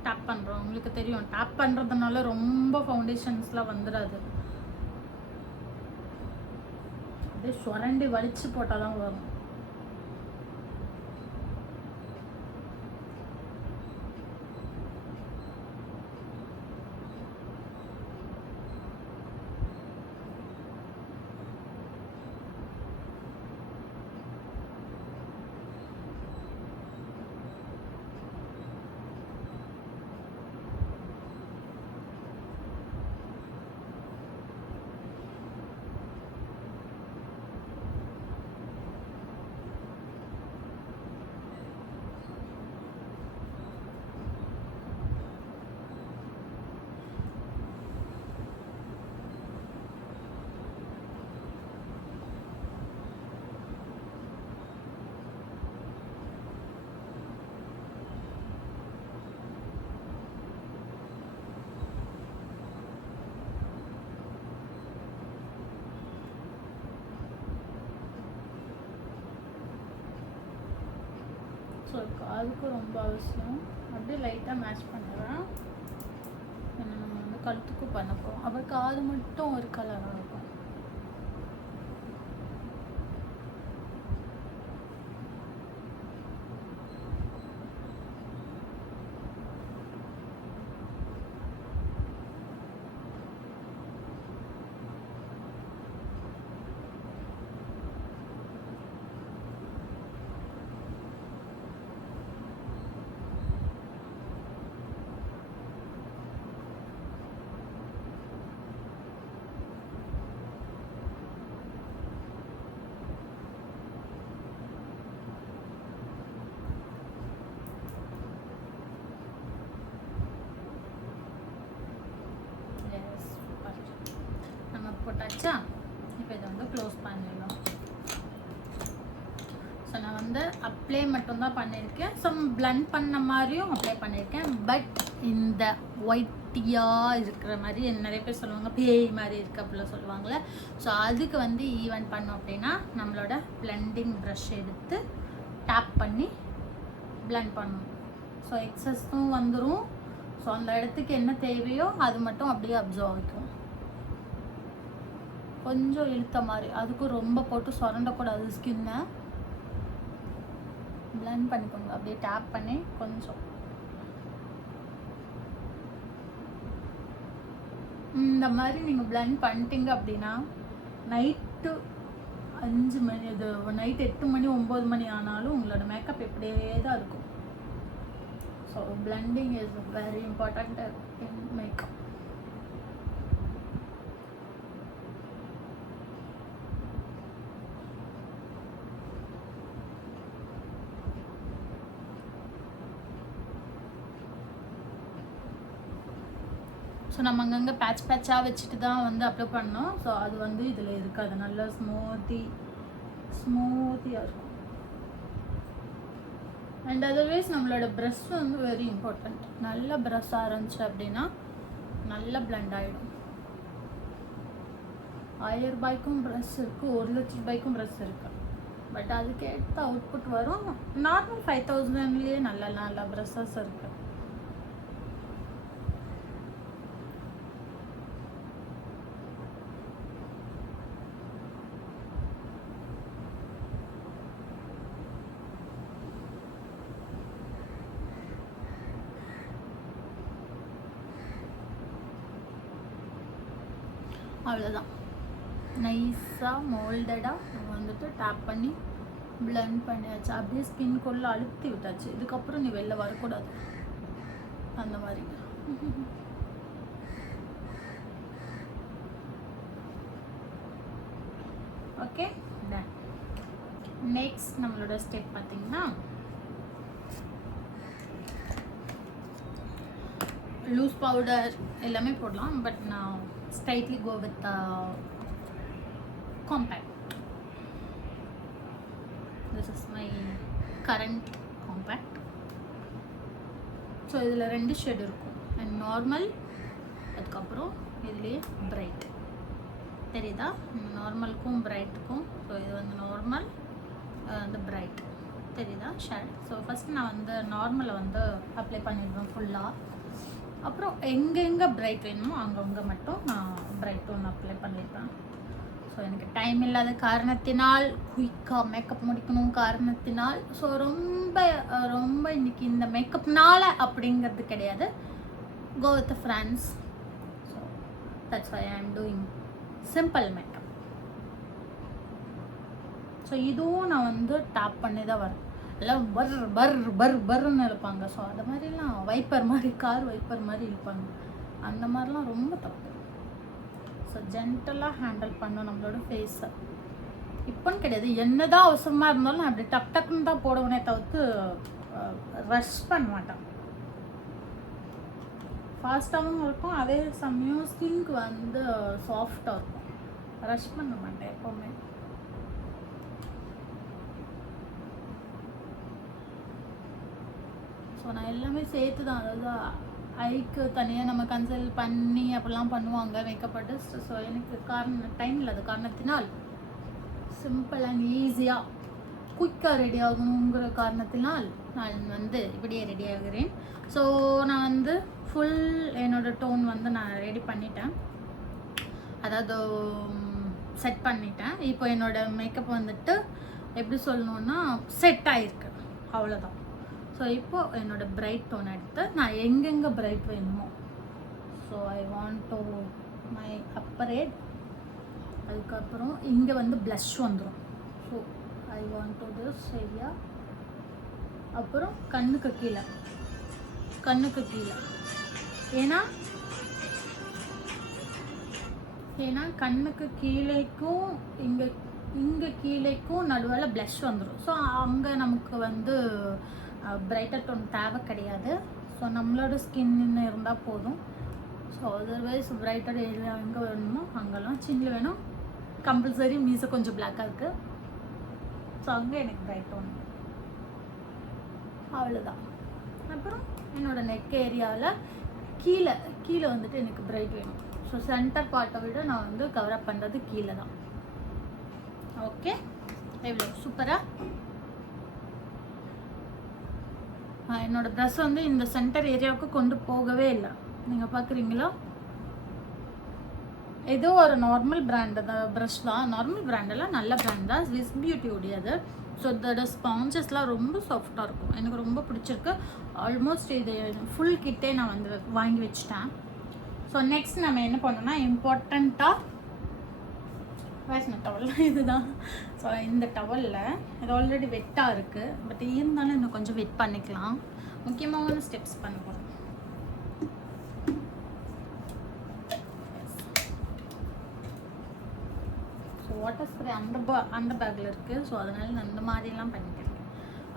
டேப் பண்ணுறோம். உங்களுக்கு தெரியும், டேப் பண்ணுறதுனால ரொம்ப ஃபவுண்டேஷன்ஸ்லாம் வந்துடாது. அப்படியே சுரண்டி வலிச்சு போட்டால் தான் வரும். ஸோ அதுக்கும் ரொம்ப அவசியம். அப்படியே லைட்டாக மேட்ச் பண்ணுறேன். நம்ம வந்து கழுத்துக்கும் பண்ண போகிறோம். அப்புறம் காது மட்டும் ஒரு கலராக இருக்கும். போட்டாச்சா? இப்போ இதை வந்து க்ளோஸ் பண்ணிடலாம். ஸோ நான் வந்து அப்ளை மட்டும்தான் பண்ணியிருக்கேன். ஸோ பிளண்ட் பண்ண மாதிரியும் அப்ளை பண்ணியிருக்கேன். பட் இந்த ஒயிட்டியாக இருக்கிற மாதிரி நிறைய பேர் சொல்லுவாங்க பேய் மாதிரி இருக்குது அப்படிலாம் சொல்லுவாங்களே. ஸோ அதுக்கு வந்து ஈவெண்ட் பண்ணோம் அப்படின்னா நம்மளோட பிளெண்டிங் ப்ரஷ் எடுத்து டேப் பண்ணி பிளண்ட் பண்ணணும். ஸோ எக்ஸஸும் வந்துடும். ஸோ அந்த இடத்துக்கு என்ன தேவையோ அது மட்டும் அப்படியே அப்சர்வ் ஆகிக்கும். கொஞ்சம் இழுத்த மாதிரி, அதுக்கும் ரொம்ப போட்டு சுரண்டக்கூடாது. ஸ்கின்னை பிளண்ட் பண்ணிக்கோங்க. அப்படியே டேப் பண்ணி கொஞ்சம் இந்த மாதிரி நீங்கள் பிளண்ட் பண்ணிட்டீங்க அப்படின்னா நைட்டு 5 மணி, இது நைட் 8 மணி 9 மணி ஆனாலும் உங்களோட மேக்கப் இப்படியே தான் இருக்கும். So blending is very important in makeup. So நம்ம அங்கங்கே பேட்சாக வச்சுட்டு தான் வந்து அப்ளை பண்ணோம். ஸோ அது வந்து இதில் இருக்காது. நல்லா ஸ்மூத்தியாக இருக்கும். அண்ட் அதர்வைஸ் நம்மளோட ப்ரஷ் வந்து வெரி இம்பார்ட்டண்ட். நல்ல ப்ரஷ்ஷாக இருந்துச்சு அப்படின்னா நல்லா பிளண்ட் ஆகிடும். 1000 ரூபாய்க்கும் ப்ரஷ் இருக்குது, 1 லட்ச ரூபாய்க்கும் ப்ரஷ் இருக்குது. பட் அதுக்கேற்ற அவுட்புட் வரும். நார்மல் 5000லேயே நல்ல ப்ரஷஸ் இருக்குது. அவ்வளோதான். நைஸாக மோல்டடாக நம்ம வந்துட்டு டேப் பண்ணி பிளண்ட் பண்ணியாச்சு. அப்படியே ஸ்கின்குள்ளே அழுத்தி விட்டாச்சு. இதுக்கப்புறம் நீ வெளில வரக்கூடாது அந்த மாதிரி. Okay, done. நெக்ஸ்ட் நம்மளோட ஸ்டெப் பார்த்தீங்கன்னா லூஸ் பவுடர் எல்லாமே போடலாம். பட் நான் straightly go with compact. This is my current compact. So இதில் 2 ஷேட் இருக்கும். அண்ட் நார்மல், அதுக்கப்புறம் இதுலேயே பிரைட். தெரியுதா? நார்மலுக்கும் பிரைட்டுக்கும். ஸோ இது வந்து நார்மல், வந்து பிரைட். தெரியுதா ஷேட்? ஸோ ஃபஸ்ட் நான் வந்து நார்மலை வந்து அப்ளை பண்ணிடுவேன் ஃபுல்லாக. அப்புறம் எங்கெங்கே பிரைட் வேணுமோ அங்கங்கே மட்டும் நான் பிரைட் ஒன்று அப்ளை பண்ணியிருப்பேன். ஸோ எனக்கு டைம் இல்லாத காரணத்தினால், குயிக்காக மேக்கப் முடிக்கணும் காரணத்தினால், ஸோ ரொம்ப இன்னைக்கு இந்த மேக்கப்னால அப்படிங்கிறது கிடையாது. Go with friends. So that's why I am doing simple makeup. So இதுவும் நான் வந்து டேப் பண்ணி தான் வரேன். எல்லாம் பர்ன்னு இழுப்பாங்க. ஸோ அந்த மாதிரிலாம் வைப்பர் மாதிரி, கார் வைப்பர் மாதிரி இழுப்பாங்க. அந்த மாதிரிலாம் ரொம்ப தப்பு. ஸோ ஜென்டலாக ஹேண்டில் பண்ணோம் நம்மளோட ஃபேஸை. இப்போன்னு கிடையாது, என்னதான் அவசரமாக இருந்தாலும் நான் அப்படி டக்குன்னு தான் போடுவேனே தவிர்த்து ரஷ் பண்ண மாட்டேன். ஃபாஸ்ட்டாகவும் இருக்கும், அதே சமயம் ஸ்கின்க்கு வந்து சாஃப்டாக இருக்கும். ரஷ் பண்ண மாட்டேன் எப்போவுமே. ஸோ நான் எல்லாமே சேர்த்து தான், அதாவது ஐக்கு தனியாக நம்ம கன்சல்ட் பண்ணி அப்படிலாம் பண்ணுவாங்க மேக்கப் ஆர்டிஸ்ட். ஸோ எனக்கு டைம் இல்லாத காரணத்தினால் சிம்பிள் அண்ட் ஈஸியாக குயிக்காக ரெடி ஆகணுங்கிற காரணத்தினால் நான் வந்து இப்படியே ரெடி ஆகிறேன். ஸோ நான் வந்து ஃபுல் என்னோடய டோன் வந்து நான் ரெடி பண்ணிட்டேன், அதாவது செட் பண்ணிட்டேன். இப்போ என்னோடய மேக்கப் வந்துட்டு எப்படி சொல்லணுன்னா செட் ஆகிருக்கு, அவ்வளோதான். ஸோ இப்போது என்னோடய பிரைட் டோன் எடுத்து நான் எங்கெங்கே பிரைட் வேணுமோ, so I want to my upper head, அதுக்கப்புறம் இங்கே வந்து ப்ளஷ் வந்துடும். So I want to this area, அப்புறம் கண்ணுக்கு கீழே ஏன்னா கண்ணுக்கு கீழேக்கும் இங்கே கீழேக்கும் நடுவில் ப்ளஷ் வந்துடும். ஸோ அங்கே நமக்கு வந்து பிரைட்டர் டோன் தேவை கிடையாது. ஸோ நம்மளோட ஸ்கின்னு இருந்தால் போதும். ஸோ அதர்வைஸ் பிரைட்டர் ஏரியா எங்கே வேணுமோ அங்கெல்லாம் சின்ன வேணும். கம்பல்சரி மீசை கொஞ்சம் பிளாக்காக இருக்குது, ஸோ அங்கே எனக்கு பிரைட் டோன், அவ்வளோதான். அப்புறம் என்னோடய நெக் ஏரியாவில் கீழே வந்துட்டு எனக்கு பிரைட் வேணும். ஸோ சென்டர் பார்ட்டை விட நான் வந்து கவர் அப் பண்ணுறது கீழே தான். ஓகே, எவ்வளோ சூப்பராக. என்னோடய ப்ரஷ் வந்து இந்த சென்டர் ஏரியாவுக்கு கொண்டு போகவே இல்லை, நீங்கள் பார்க்குறீங்களா? ஏதோ ஒரு நார்மல் பிராண்டு தான் ப்ரஷ் தான், நார்மல் பிராண்டெல்லாம் நல்ல பிராண்ட் தான், ஸ்விஸ் பியூட்டி உடையது. ஸோ இதோட ஸ்பாஞ்சஸ்லாம் ரொம்ப சாஃப்டாக இருக்கும், எனக்கு ரொம்ப பிடிச்சிருக்கு. ஆல்மோஸ்ட் இது ஃபுல் கிட்டே நான் வந்து வாங்கி வச்சிட்டேன். ஸோ நெக்ஸ்ட் நம்ம என்ன பண்ணோம்னா இம்பார்ட்டண்ட்டாக வேஸ்ன டவல் இதுதான். ஸோ இந்த டவலில் இது ஆல்ரெடி வெட்டாக இருக்குது, பட் இருந்தாலும் இன்னும் கொஞ்சம் வெட் பண்ணிக்கலாம். முக்கியமான ஸ்டெப்ஸ் பண்ண போகிறோம். ஸோ வாட்டர் ஸ்ப்ரே அந்த பேக்கில் இருக்குது, ஸோ அதனால் நான் இந்த மாதிரிலாம் பண்ணிக்கிறேன்.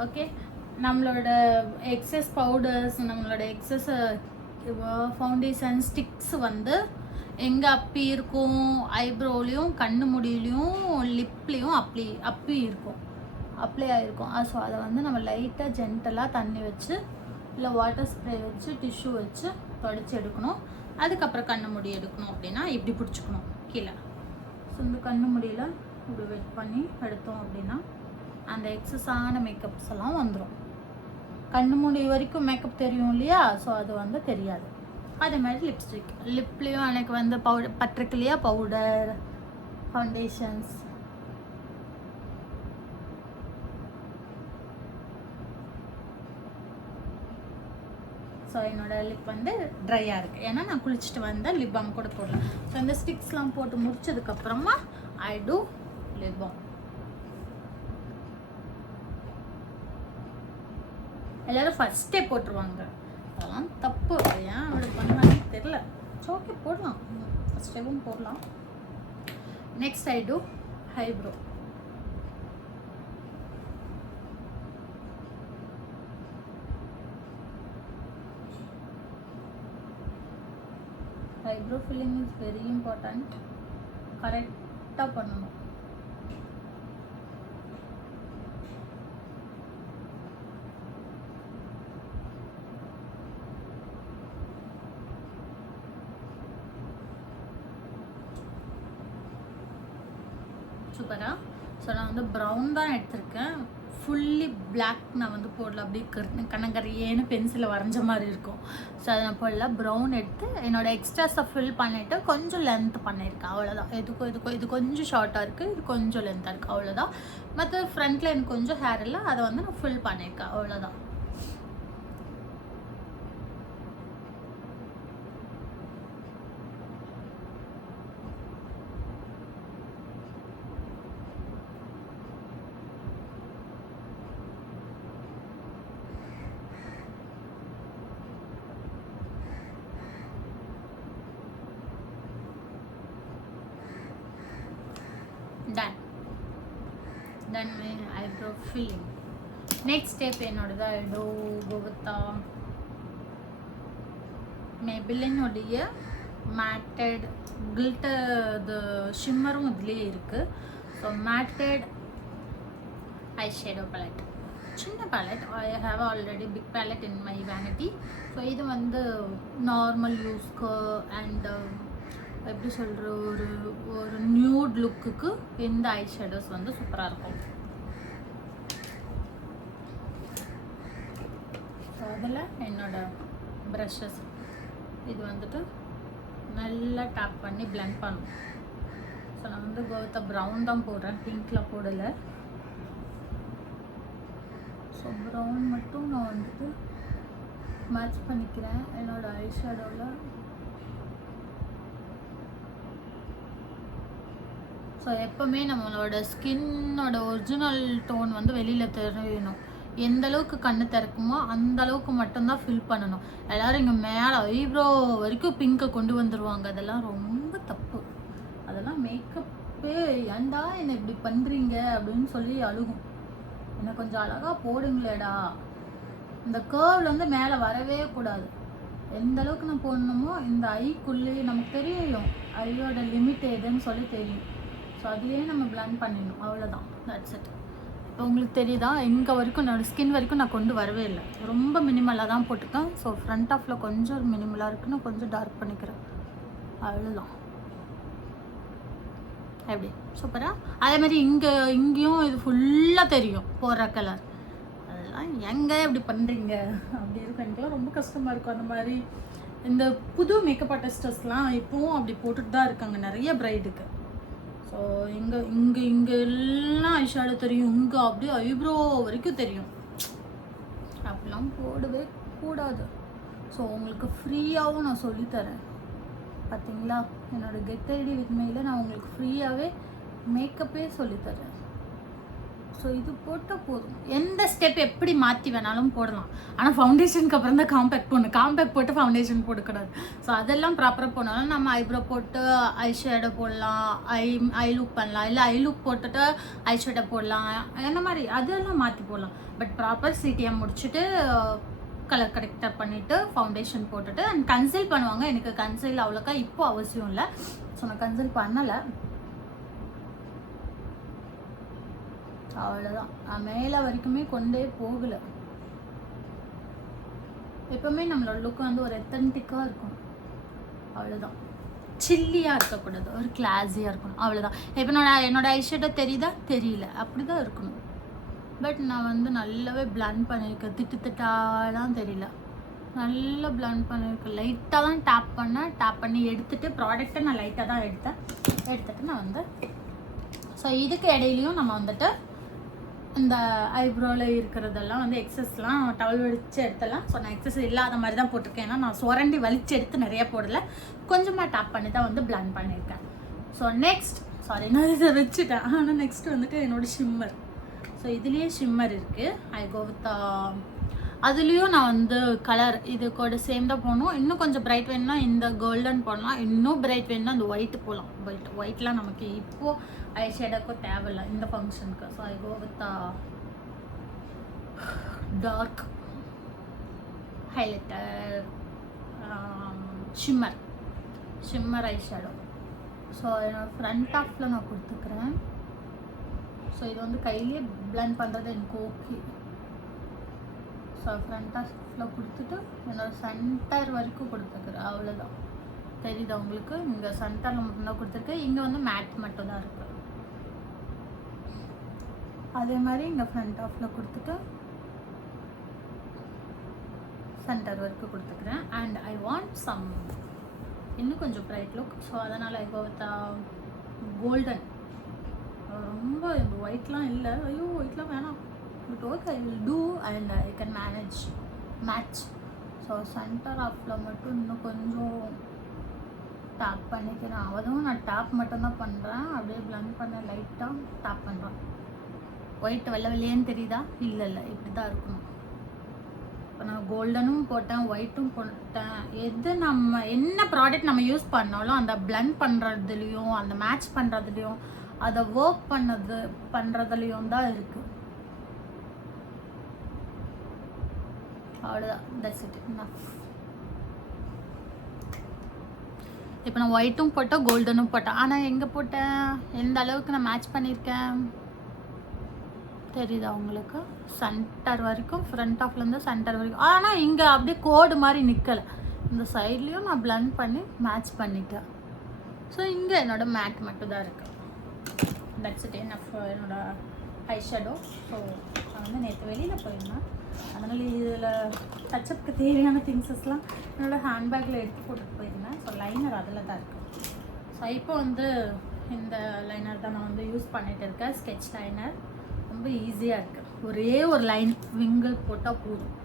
ஓகே, நம்மளோட எக்ஸஸ் பவுடர்ஸ், நம்மளோட எக்ஸஸ் ஃபவுண்டேஷன் ஸ்டிக்ஸ் வந்து எங்கே அப்பி இருக்கும், ஐப்ரோலையும் கண்ணு முடியிலையும் லிப்லேயும் அப்பி இருக்கும், அப்ளை ஆகிருக்கும். ஸோ அதை வந்து நம்ம லைட்டாக ஜென்டலாக தண்ணி வச்சு இல்லை வாட்டர் ஸ்ப்ரே வச்சு டிஷ்யூ வச்சு தொடச்சி எடுக்கணும். அதுக்கப்புறம் கண்ணு முடி எடுக்கணும் அப்படின்னா இப்படி பிடிச்சிக்கணும் கீழே. ஸோ இந்த கண்ணு முடியில் இப்படி வெட் பண்ணி எடுத்தோம் அப்படின்னா அந்த எக்ஸஸான மேக்கப்ஸ் எல்லாம் வந்துடும். கண்ணு மூடி வரைக்கும் மேக்கப் தெரியும் இல்லையா, ஸோ அது வந்து தெரியாது. அதே மாதிரி லிப்ஸ்டிக், லிப்லேயும் எனக்கு வந்து பவுடர் பட்டிருக்கு இல்லையா, பவுடர் ஃபவுண்டேஷன்ஸ். ஸோ என்னோடய லிப் வந்து ட்ரையாக இருக்குது, ஏன்னா நான் குளிச்சுட்டு வந்தேன், லிப் பாம் கூட போடல. ஸோ இந்த ஸ்டிக்ஸ்லாம் போட்டு முடிச்சதுக்கப்புறமா ஐ டூ லிப் பாம். எல்லோரும் ஃபஸ்ட்டே போட்டுருவாங்க, அதெல்லாம் தப்பு. ஏன் அப்படி பண்ணுவாங்கன்னு தெரில. ஸோ ஓகே, போடலாம், ஃபஸ்ட் டைமும் போடலாம். Next I do eyebrow. Eyebrow filling is very important, கரெக்டாக பண்ணணும். சூப்பராக. ஸோ நான் வந்து ப்ரௌன் தான் எடுத்திருக்கேன், ஃபுல்லி பிளாக் நான் வந்து போடல, அப்படியே கண்ணங்கரையேன்னு பென்சிலில் வரைஞ்ச மாதிரி இருக்கும். ஸோ அதை நான் போடல, ப்ரௌன் எடுத்து என்னோடய எக்ஸ்ட்ராஸை ஃபில் பண்ணிவிட்டு கொஞ்சம் லென்த் பண்ணியிருக்கேன், அவ்வளோதான். இது கொஞ்சம் ஷார்ட்டாக இருக்குது, இது கொஞ்சம் லென்த்தாக இருக்குது, அவ்வளோதான். மற்ற ஃப்ரண்ட்டில் எனக்கு கொஞ்சம் ஹேர் இல்லை, அதை வந்து நான் ஃபில் பண்ணியிருக்கேன், அவ்வளோதான். done my eyebrow filling. Next step என்னோடது ஐடோ கோவத்தா Maybelline உடைய மேட்டட் கில்டர் ஷிம்மரும் இதுலேயே இருக்குது. So matted eye shadow palette, சின்ன palette. I have already big palette in my vanity. So இது வந்து நார்மல் யூஸ்க்கு அண்ட் எப்படி சொல்கிற ஒரு நியூட் லுக்குக்கு இந்த ஐ ஷேடோஸ் வந்து சூப்பராக இருக்கும். அதில் என்னோடய ப்ரஷஸ் இது வந்துட்டு நல்லா டேப் பண்ணி பிளெண்ட் பண்ணும். ஸோ நான் வந்து கோவத்தை ப்ரௌன் தான் போடுறேன், பிங்க்கில் போடலை. ஸோ ப்ரௌன் மட்டும் நான் வந்துட்டு மேட்ச் பண்ணிக்கிறேன் என்னோடய ஐ ஷேடோவில். ஸோ எப்போவுமே நம்மளோட ஸ்கின்னோட ஒரிஜினல் டோன் வந்து வெளியில் தெரியணும். எந்த அளவுக்கு கண்ணு திறக்குமோ அந்த அளவுக்கு மட்டும்தான் ஃபில் பண்ணணும். எல்லோரும் இங்கே மேலே ஐப்ரோ வரைக்கும் பிங்கை கொண்டு வந்துடுவாங்க. அதெல்லாம் ரொம்ப தப்பு. அதெல்லாம் மேக்கப்பே ஏன்டா என்னை இப்படி பண்ணுறீங்க அப்படின்னு சொல்லி அழுகும். என்னை கொஞ்சம் அழகாக போடுங்களேடா. இந்த கர்வ்லேருந்து மேலே வரவே கூடாது. எந்த அளவுக்கு நான் போடணுமோ இந்த ஐக்குள்ளே நமக்கு தெரியும் ஐயோட லிமிட் எதுன்னு சொல்லி தெரியும். ஸோ அதுலேயே நம்ம பிளெண்ட் பண்ணிடணும், அவ்வளோதான். That's it. இப்போ உங்களுக்கு தெரியுதா, இங்கே வரைக்கும் என்னோடய ஸ்கின் வரைக்கும் நான் கொண்டு வரவே இல்லை. ரொம்ப மினிமலாக தான் போட்டிருக்கேன். ஸோ ஃப்ரண்ட் ஆஃபில் கொஞ்சம் மினிமலாக இருக்குன்னு கொஞ்சம் டார்க் பண்ணிக்கிறேன், அவ்வளோதான். எப்படி சூப்பராக. அதே மாதிரி இங்கேயும் இது ஃபுல்லாக தெரியும் போடுற கலர். அதெல்லாம் எங்கே இப்படி பண்ணுறீங்க அப்படி இருக்கும். எனக்குலாம் ரொம்ப கஷ்டமாக இருக்கும். அந்த மாதிரி இந்த புது மேக்கப் ஆர்டிஸ்டர்ஸ்லாம் இப்போவும் அப்படி போட்டுட்டு தான் இருக்காங்க நிறைய பிரைடுக்கு. ஸோ இங்கே எல்லாம் ஐஷேடோ தெரியும், இங்கே அப்படியே ஐப்ரோ வரைக்கும் தெரியும். அப்படிலாம் போடவே கூடாது. ஸோ உங்களுக்கு ஃப்ரீயாகவும் நான் சொல்லித்தரேன். பார்த்தீங்களா, என்னோடய கெட் ரெடி வித் மீல நான் உங்களுக்கு ஃப்ரீயாகவே மேக்கப்பே சொல்லித்தரேன். ஸோ இது போட்டால் போதும். எந்த ஸ்டெப் எப்படி மாற்றி வேணாலும் போடலாம். ஆனால் ஃபவுண்டேஷனுக்கு அப்புறம் தான் காம்பேக்ட் போடணும். காம்பேக்ட் போட்டு ஃபவுண்டேஷன் போடக்கூடாது. ஸோ அதெல்லாம் ப்ராப்பராக போனாலும் நம்ம ஐப்ரோ போட்டு ஐ ஷேடோ போடலாம், ஐ லுக் பண்ணலாம், இல்லை ஐ லுக் போட்டுட்டு ஐ ஷேடோ போடலாம், என்ன மாதிரி அதெல்லாம் மாற்றி போடலாம். பட் ப்ராப்பர் சிடிஎம் முடிச்சுட்டு கலர் கரெக்டாக பண்ணிவிட்டு ஃபவுண்டேஷன் போட்டுட்டு அண்ட் கன்சீல் பண்ணுவாங்க. எனக்கு கன்சீல் அவ்வளோக்கா இப்போ அவசியம் இல்லை. ஸோ நான் கன்சீல் பண்ணலை, அவ்வளோதான். நான் மேலே வரைக்குமே கொண்டே போகலை. எப்பவுமே நம்மளோட லுக் வந்து ஒரு எத்தன்டிக்காக இருக்கும், அவ்வளோதான். சில்லியாக இருக்கக்கூடாது, ஒரு கிளாஸியாக இருக்கணும், அவ்வளோதான். இப்போ என்னோட ஐஷேடோ தெரியுதா, தெரியல, அப்படி தான் இருக்கணும். பட் நான் வந்து நல்லாவே பிளெண்ட் பண்ணியிருக்கேன். திட்டாலாம் தெரியல, நல்லா பிளெண்ட் பண்ணியிருக்கேன். லைட்டாக தான் டேப் பண்ணி எடுத்துகிட்டு ப்ராடக்டை நான் லைட்டாக தான் எடுத்துகிட்டு நான் வந்து ஸோ இதுக்கு இடையிலையும் நம்ம வந்துட்டு இந்த ஐப்ரோவில் இருக்கிறதெல்லாம் வந்து எக்ஸஸ்லாம் டவல் வலிச்சு எடுத்துடலாம். ஸோ நான் எக்ஸஸ் இல்லாத மாதிரி தான் போட்டிருக்கேன். ஏன்னா நான் சுரண்டி வலிச்சு எடுத்து நிறைய போடலை, கொஞ்சமாக டேப் பண்ணி தான் வந்து பிளெண்ட் பண்ணியிருக்கேன். ஸோ நெக்ஸ்ட் நான் இதை வச்சுட்டேன். ஆனால் நெக்ஸ்ட் வந்துட்டு என்னோடய ஷிம்மர். ஸோ இதுலேயே ஷிம்மர் இருக்குது. ஐ கோ வித் அதுலேயும் நான் வந்து கலர் இது கூட சேம் தான் போடணும். இன்னும் கொஞ்சம் பிரைட் வேணும்னா இந்த கோல்டன் போடலாம், இன்னும் பிரைட் வேணும்னா அந்த ஒயிட்டு போடலாம். ஒயிட்லாம் நமக்கு இப்போது ஐ ஷேடோக்கும் தேவையில்லை இந்த ஃபங்க்ஷனுக்கு. So I go with dark highlighter shimmer eye shadow. So என்னோட ஃப்ரண்ட் ஆஃபில் நான் கொடுத்துக்கிறேன். ஸோ இது வந்து கையிலேயே பிளெண்ட் பண்ணுறது எனக்கு ஓகே. ஸோ ஃப்ரண்ட் ஆஃபில் கொடுத்துட்டு என்னோடய சென்டர் வரைக்கும் கொடுத்துக்கிறேன், அவ்வளோதான். தெரியுதா உங்களுக்கு, இங்கே சென்டரில் மட்டும்தான் கொடுத்துருக்கேன், இங்கே வந்து மேட் மட்டும் தான் இருக்குது. அதே மாதிரி இங்கே ஃப்ரண்ட் ஆஃபில் கொடுத்துட்டு சென்டர் வரைக்கும் கொடுத்துக்கிறேன். அண்ட் ஐ வாண்ட் சம் இன்னும் கொஞ்சம் பிரைட் லுக். ஸோ அதனால் ஐ கோ வித் கோல்டன். ரொம்ப ஒயிட்லாம் இல்லை, ஐயோ ஒயிட்லாம் வேணாம். But okay, I will do and I can match. So centre ஆஃபில் மட்டும் இன்னும் கொஞ்சம் டேப் பண்ணிக்கிறேன். அதுவும் நான் டேப் மட்டும்தான் பண்ணுறேன், அப்படியே பிளெண்ட் பண்ண லைட்டாக டேப் பண்ணுறேன். ஒயிட் வெள்ளையேன்னு தெரியுதா, இல்லை இப்படி தான் இருக்கணும். இப்போ நான் கோல்டனும் போட்டேன், ஒயிட்டும் போட்டேன். எது நம்ம என்ன ப்ராடக்ட் நம்ம யூஸ் பண்ணாலும் அந்த பிளெண்ட் பண்ணுறதுலையும் அந்த மேட்ச் பண்ணுறதுலையும் அதை ஒர்க் பண்ணுறதுலையும் தான் இருக்குது. அவ்வளோதான், தட்ஸ் இட், இனஃப். இப்போ நான் ஒயிட்டும் போட்டேன், கோல்டனும் போட்டேன். ஆனால் எங்கே போட்டேன், எந்த அளவுக்கு நான் மேட்ச் பண்ணியிருக்கேன் தெரியுதா உங்களுக்கு? சென்டர் வரைக்கும், ஃப்ரண்ட் ஆஃப்லேருந்து சென்டர் வரைக்கும். ஆனால் இங்கே அப்படியே கோடு மாதிரி நிற்கலை. இந்த சைட்லேயும் நான் பிளெண்ட் பண்ணி மேட்ச் பண்ணிட்டேன். ஸோ இங்கே என்னோடய மேட் மட்டும் தான் இருக்குது. தட்ஸ் இட், என்னோட ஐ ஷேடோ. ஸோ நான் வந்து நேற்று வெளியில் போயிருந்தேன், அதனால் இதில் டச்சப்புக்கு தேவையான திங்ஸஸ்லாம் என்னோடய ஹேண்ட்பேக்கில் எடுத்து போட்டுட்டு போயிருந்தேன். ஸோ லைனர் அதில் தான் இருக்குது. ஸோ இப்போ வந்து இந்த லைனர் தான் நான் வந்து யூஸ் பண்ணிகிட்டு இருக்கேன். ஸ்கெட்ச் லைனர் ரொம்ப ஈஸியாக இருக்குது. ஒரே ஒரு லைன் விங்கிள் போட்டால் போதும்.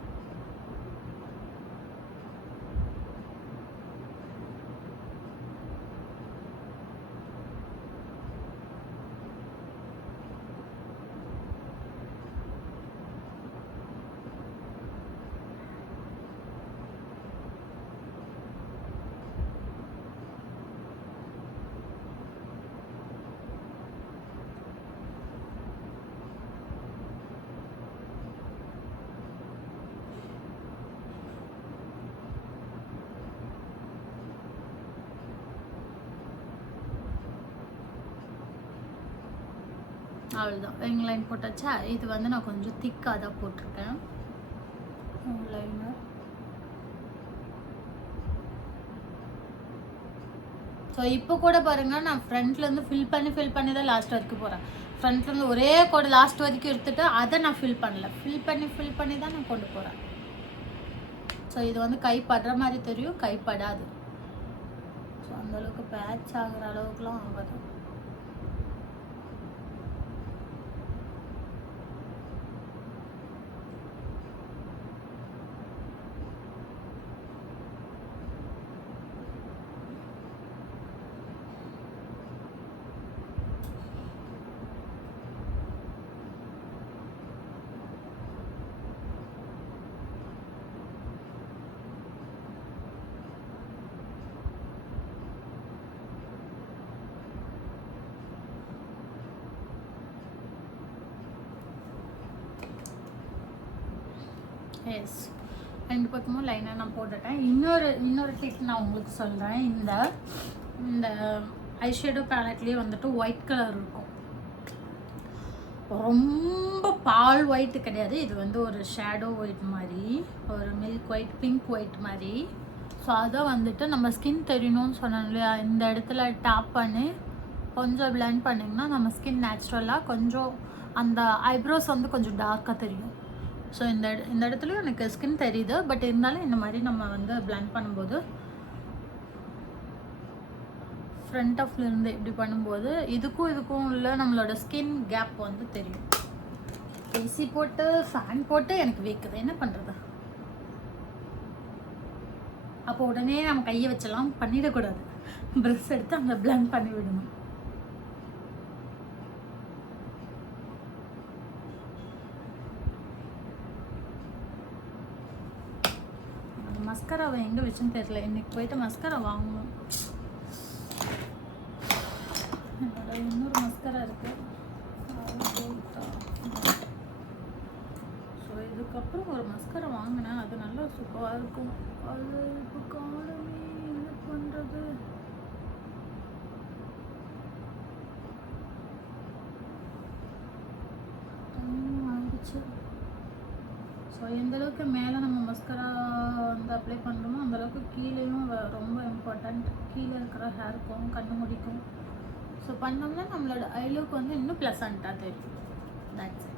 அவ்வளோதான், விங் லைன் போட்டாச்சா. இது வந்து நான் கொஞ்சம் திக்காக தான் போட்டிருக்கேன் லைனர். ஸோ இப்போ கூட பாருங்கள், நான் ஃப்ரண்ட்லேருந்து ஃபில் பண்ணி தான் லாஸ்ட் வரைக்கும் போகிறேன். ஃப்ரண்ட்லேருந்து ஒரே கூட லாஸ்ட் வரைக்கும் எடுத்துகிட்டு அதை நான் ஃபில் பண்ணி தான் நான் கொண்டு போகிறேன். ஸோ இது வந்து கை படுற மாதிரி தெரியும், கை படாது. ஸோ அந்தளவுக்கு பேட்ச் ஆகிற அளவுக்குலாம் ஆகாது. எஸ், 2 பக்கமும் லைனாக நான் போட்டுட்டேன். இன்னொரு ட்ரிக் நான் உங்களுக்கு சொல்கிறேன். இந்த ஐஷேடோ பேலட்லேயே வந்துட்டு ஒயிட் கலர் இருக்கும். ரொம்ப பால் ஒயிட்டு கிடையாது, இது வந்து ஒரு ஷேடோ ஒயிட் மாதிரி, ஒரு மில்க் ஒயிட், பிங்க் ஒயிட் மாதிரி. ஸோ அதை வந்துட்டு நம்ம ஸ்கின் தெரியணும்னு சொன்னோம் இல்லையா, இந்த இடத்துல டேப் பண்ணி கொஞ்சம் பிளெண்ட் பண்ணிங்கன்னா நம்ம ஸ்கின் நேச்சுரலாக கொஞ்சம் அந்த ஐப்ரோஸ் வந்து கொஞ்சம் டார்க்காக தெரியும். ஸோ இந்த இடத்துலையும் எனக்கு ஸ்கின் தெரியுது, பட் இருந்தாலும் இந்த மாதிரி நம்ம வந்து பிளெண்ட் பண்ணும்போது ஃப்ரண்ட் ஆஃப்லேருந்து இப்படி பண்ணும்போது இதுக்கும் உள்ள நம்மளோட ஸ்கின் கேப் வந்து தெரியும். ஏசி போட்டு ஃபேன் போட்டு எனக்கு வைக்குது, என்ன பண்ணுறது? அப்போ உடனே நம்ம கையை வச்செல்லாம் பண்ணிடக்கூடாது, ப்ரஷ் எடுத்து அங்கே பிளெண்ட் பண்ணி விடணும். மஸ்கராவை எங்கே வச்சுன்னு தெரியல, இன்னைக்கு போயிட்டு மஸ்கரா வாங்கணும். என்னோட இன்னொரு மஸ்கரா இருக்கு. ஸோ இதுக்கப்புறம் ஒரு மஸ்கரா வாங்கினேன், அது நல்லா சூப்பராக இருக்கும். அது இப்போ காலமே என்ன பண்ணுறது? ஆயிடுச்சு. ஸோ எந்தளவுக்கு மேலே நம்ம மஸ்கரா வந்து அப்ளை பண்ணுறோமோ அந்தளவுக்கு கீழேயும் ரொம்ப இம்பார்ட்டண்ட். கீழே இருக்கிற ஹேருக்கும் கண்ணு முடிக்கும். ஸோ பண்ணோம்னா நம்மளோட ஐலுக்கு வந்து இன்னும் ப்ளசண்ட்டாக தெரியும். That's it.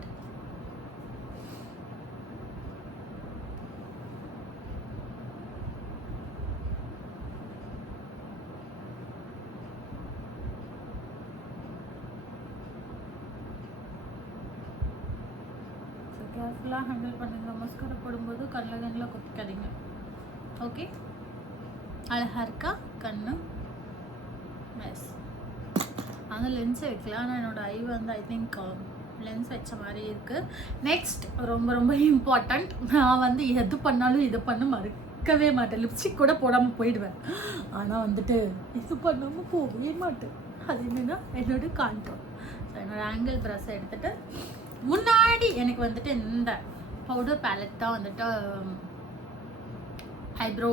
கேர்ஃபுல்லாக ஹேண்டில் பண்ணுங்க. மஸ்கரா போடும்போது கண்ணில் கொத்திக்காதீங்க. ஓகே, அழகாக இருக்கா கண்ணு? எஸ், அந்த லென்ஸை வைக்கலாம். ஆனால் என்னோடய ஐ வந்து ஐ திங்க் லென்ஸ் வச்ச மாதிரி இருக்குது. நெக்ஸ்ட் ரொம்ப ரொம்ப இம்பார்ட்டண்ட், நான் வந்து எது பண்ணாலும் இதை பண்ண மறுக்கவே மாட்டேன். லிப்ஸ்டிக் கூட போடாமல் போயிடுவேன், ஆனால் வந்துட்டு இது பண்ணாமல் போகவே மாட்டேன். அது என்னென்னா என்னோடய கான்டோர். ஸோ என்னோடய ஆங்கிள் ப்ரஷ் எடுத்துகிட்டு முன்னாடி எனக்கு வந்துட்டு இந்த பவுடர் பேலட் தான் வந்துட்டு ஐப்ரோ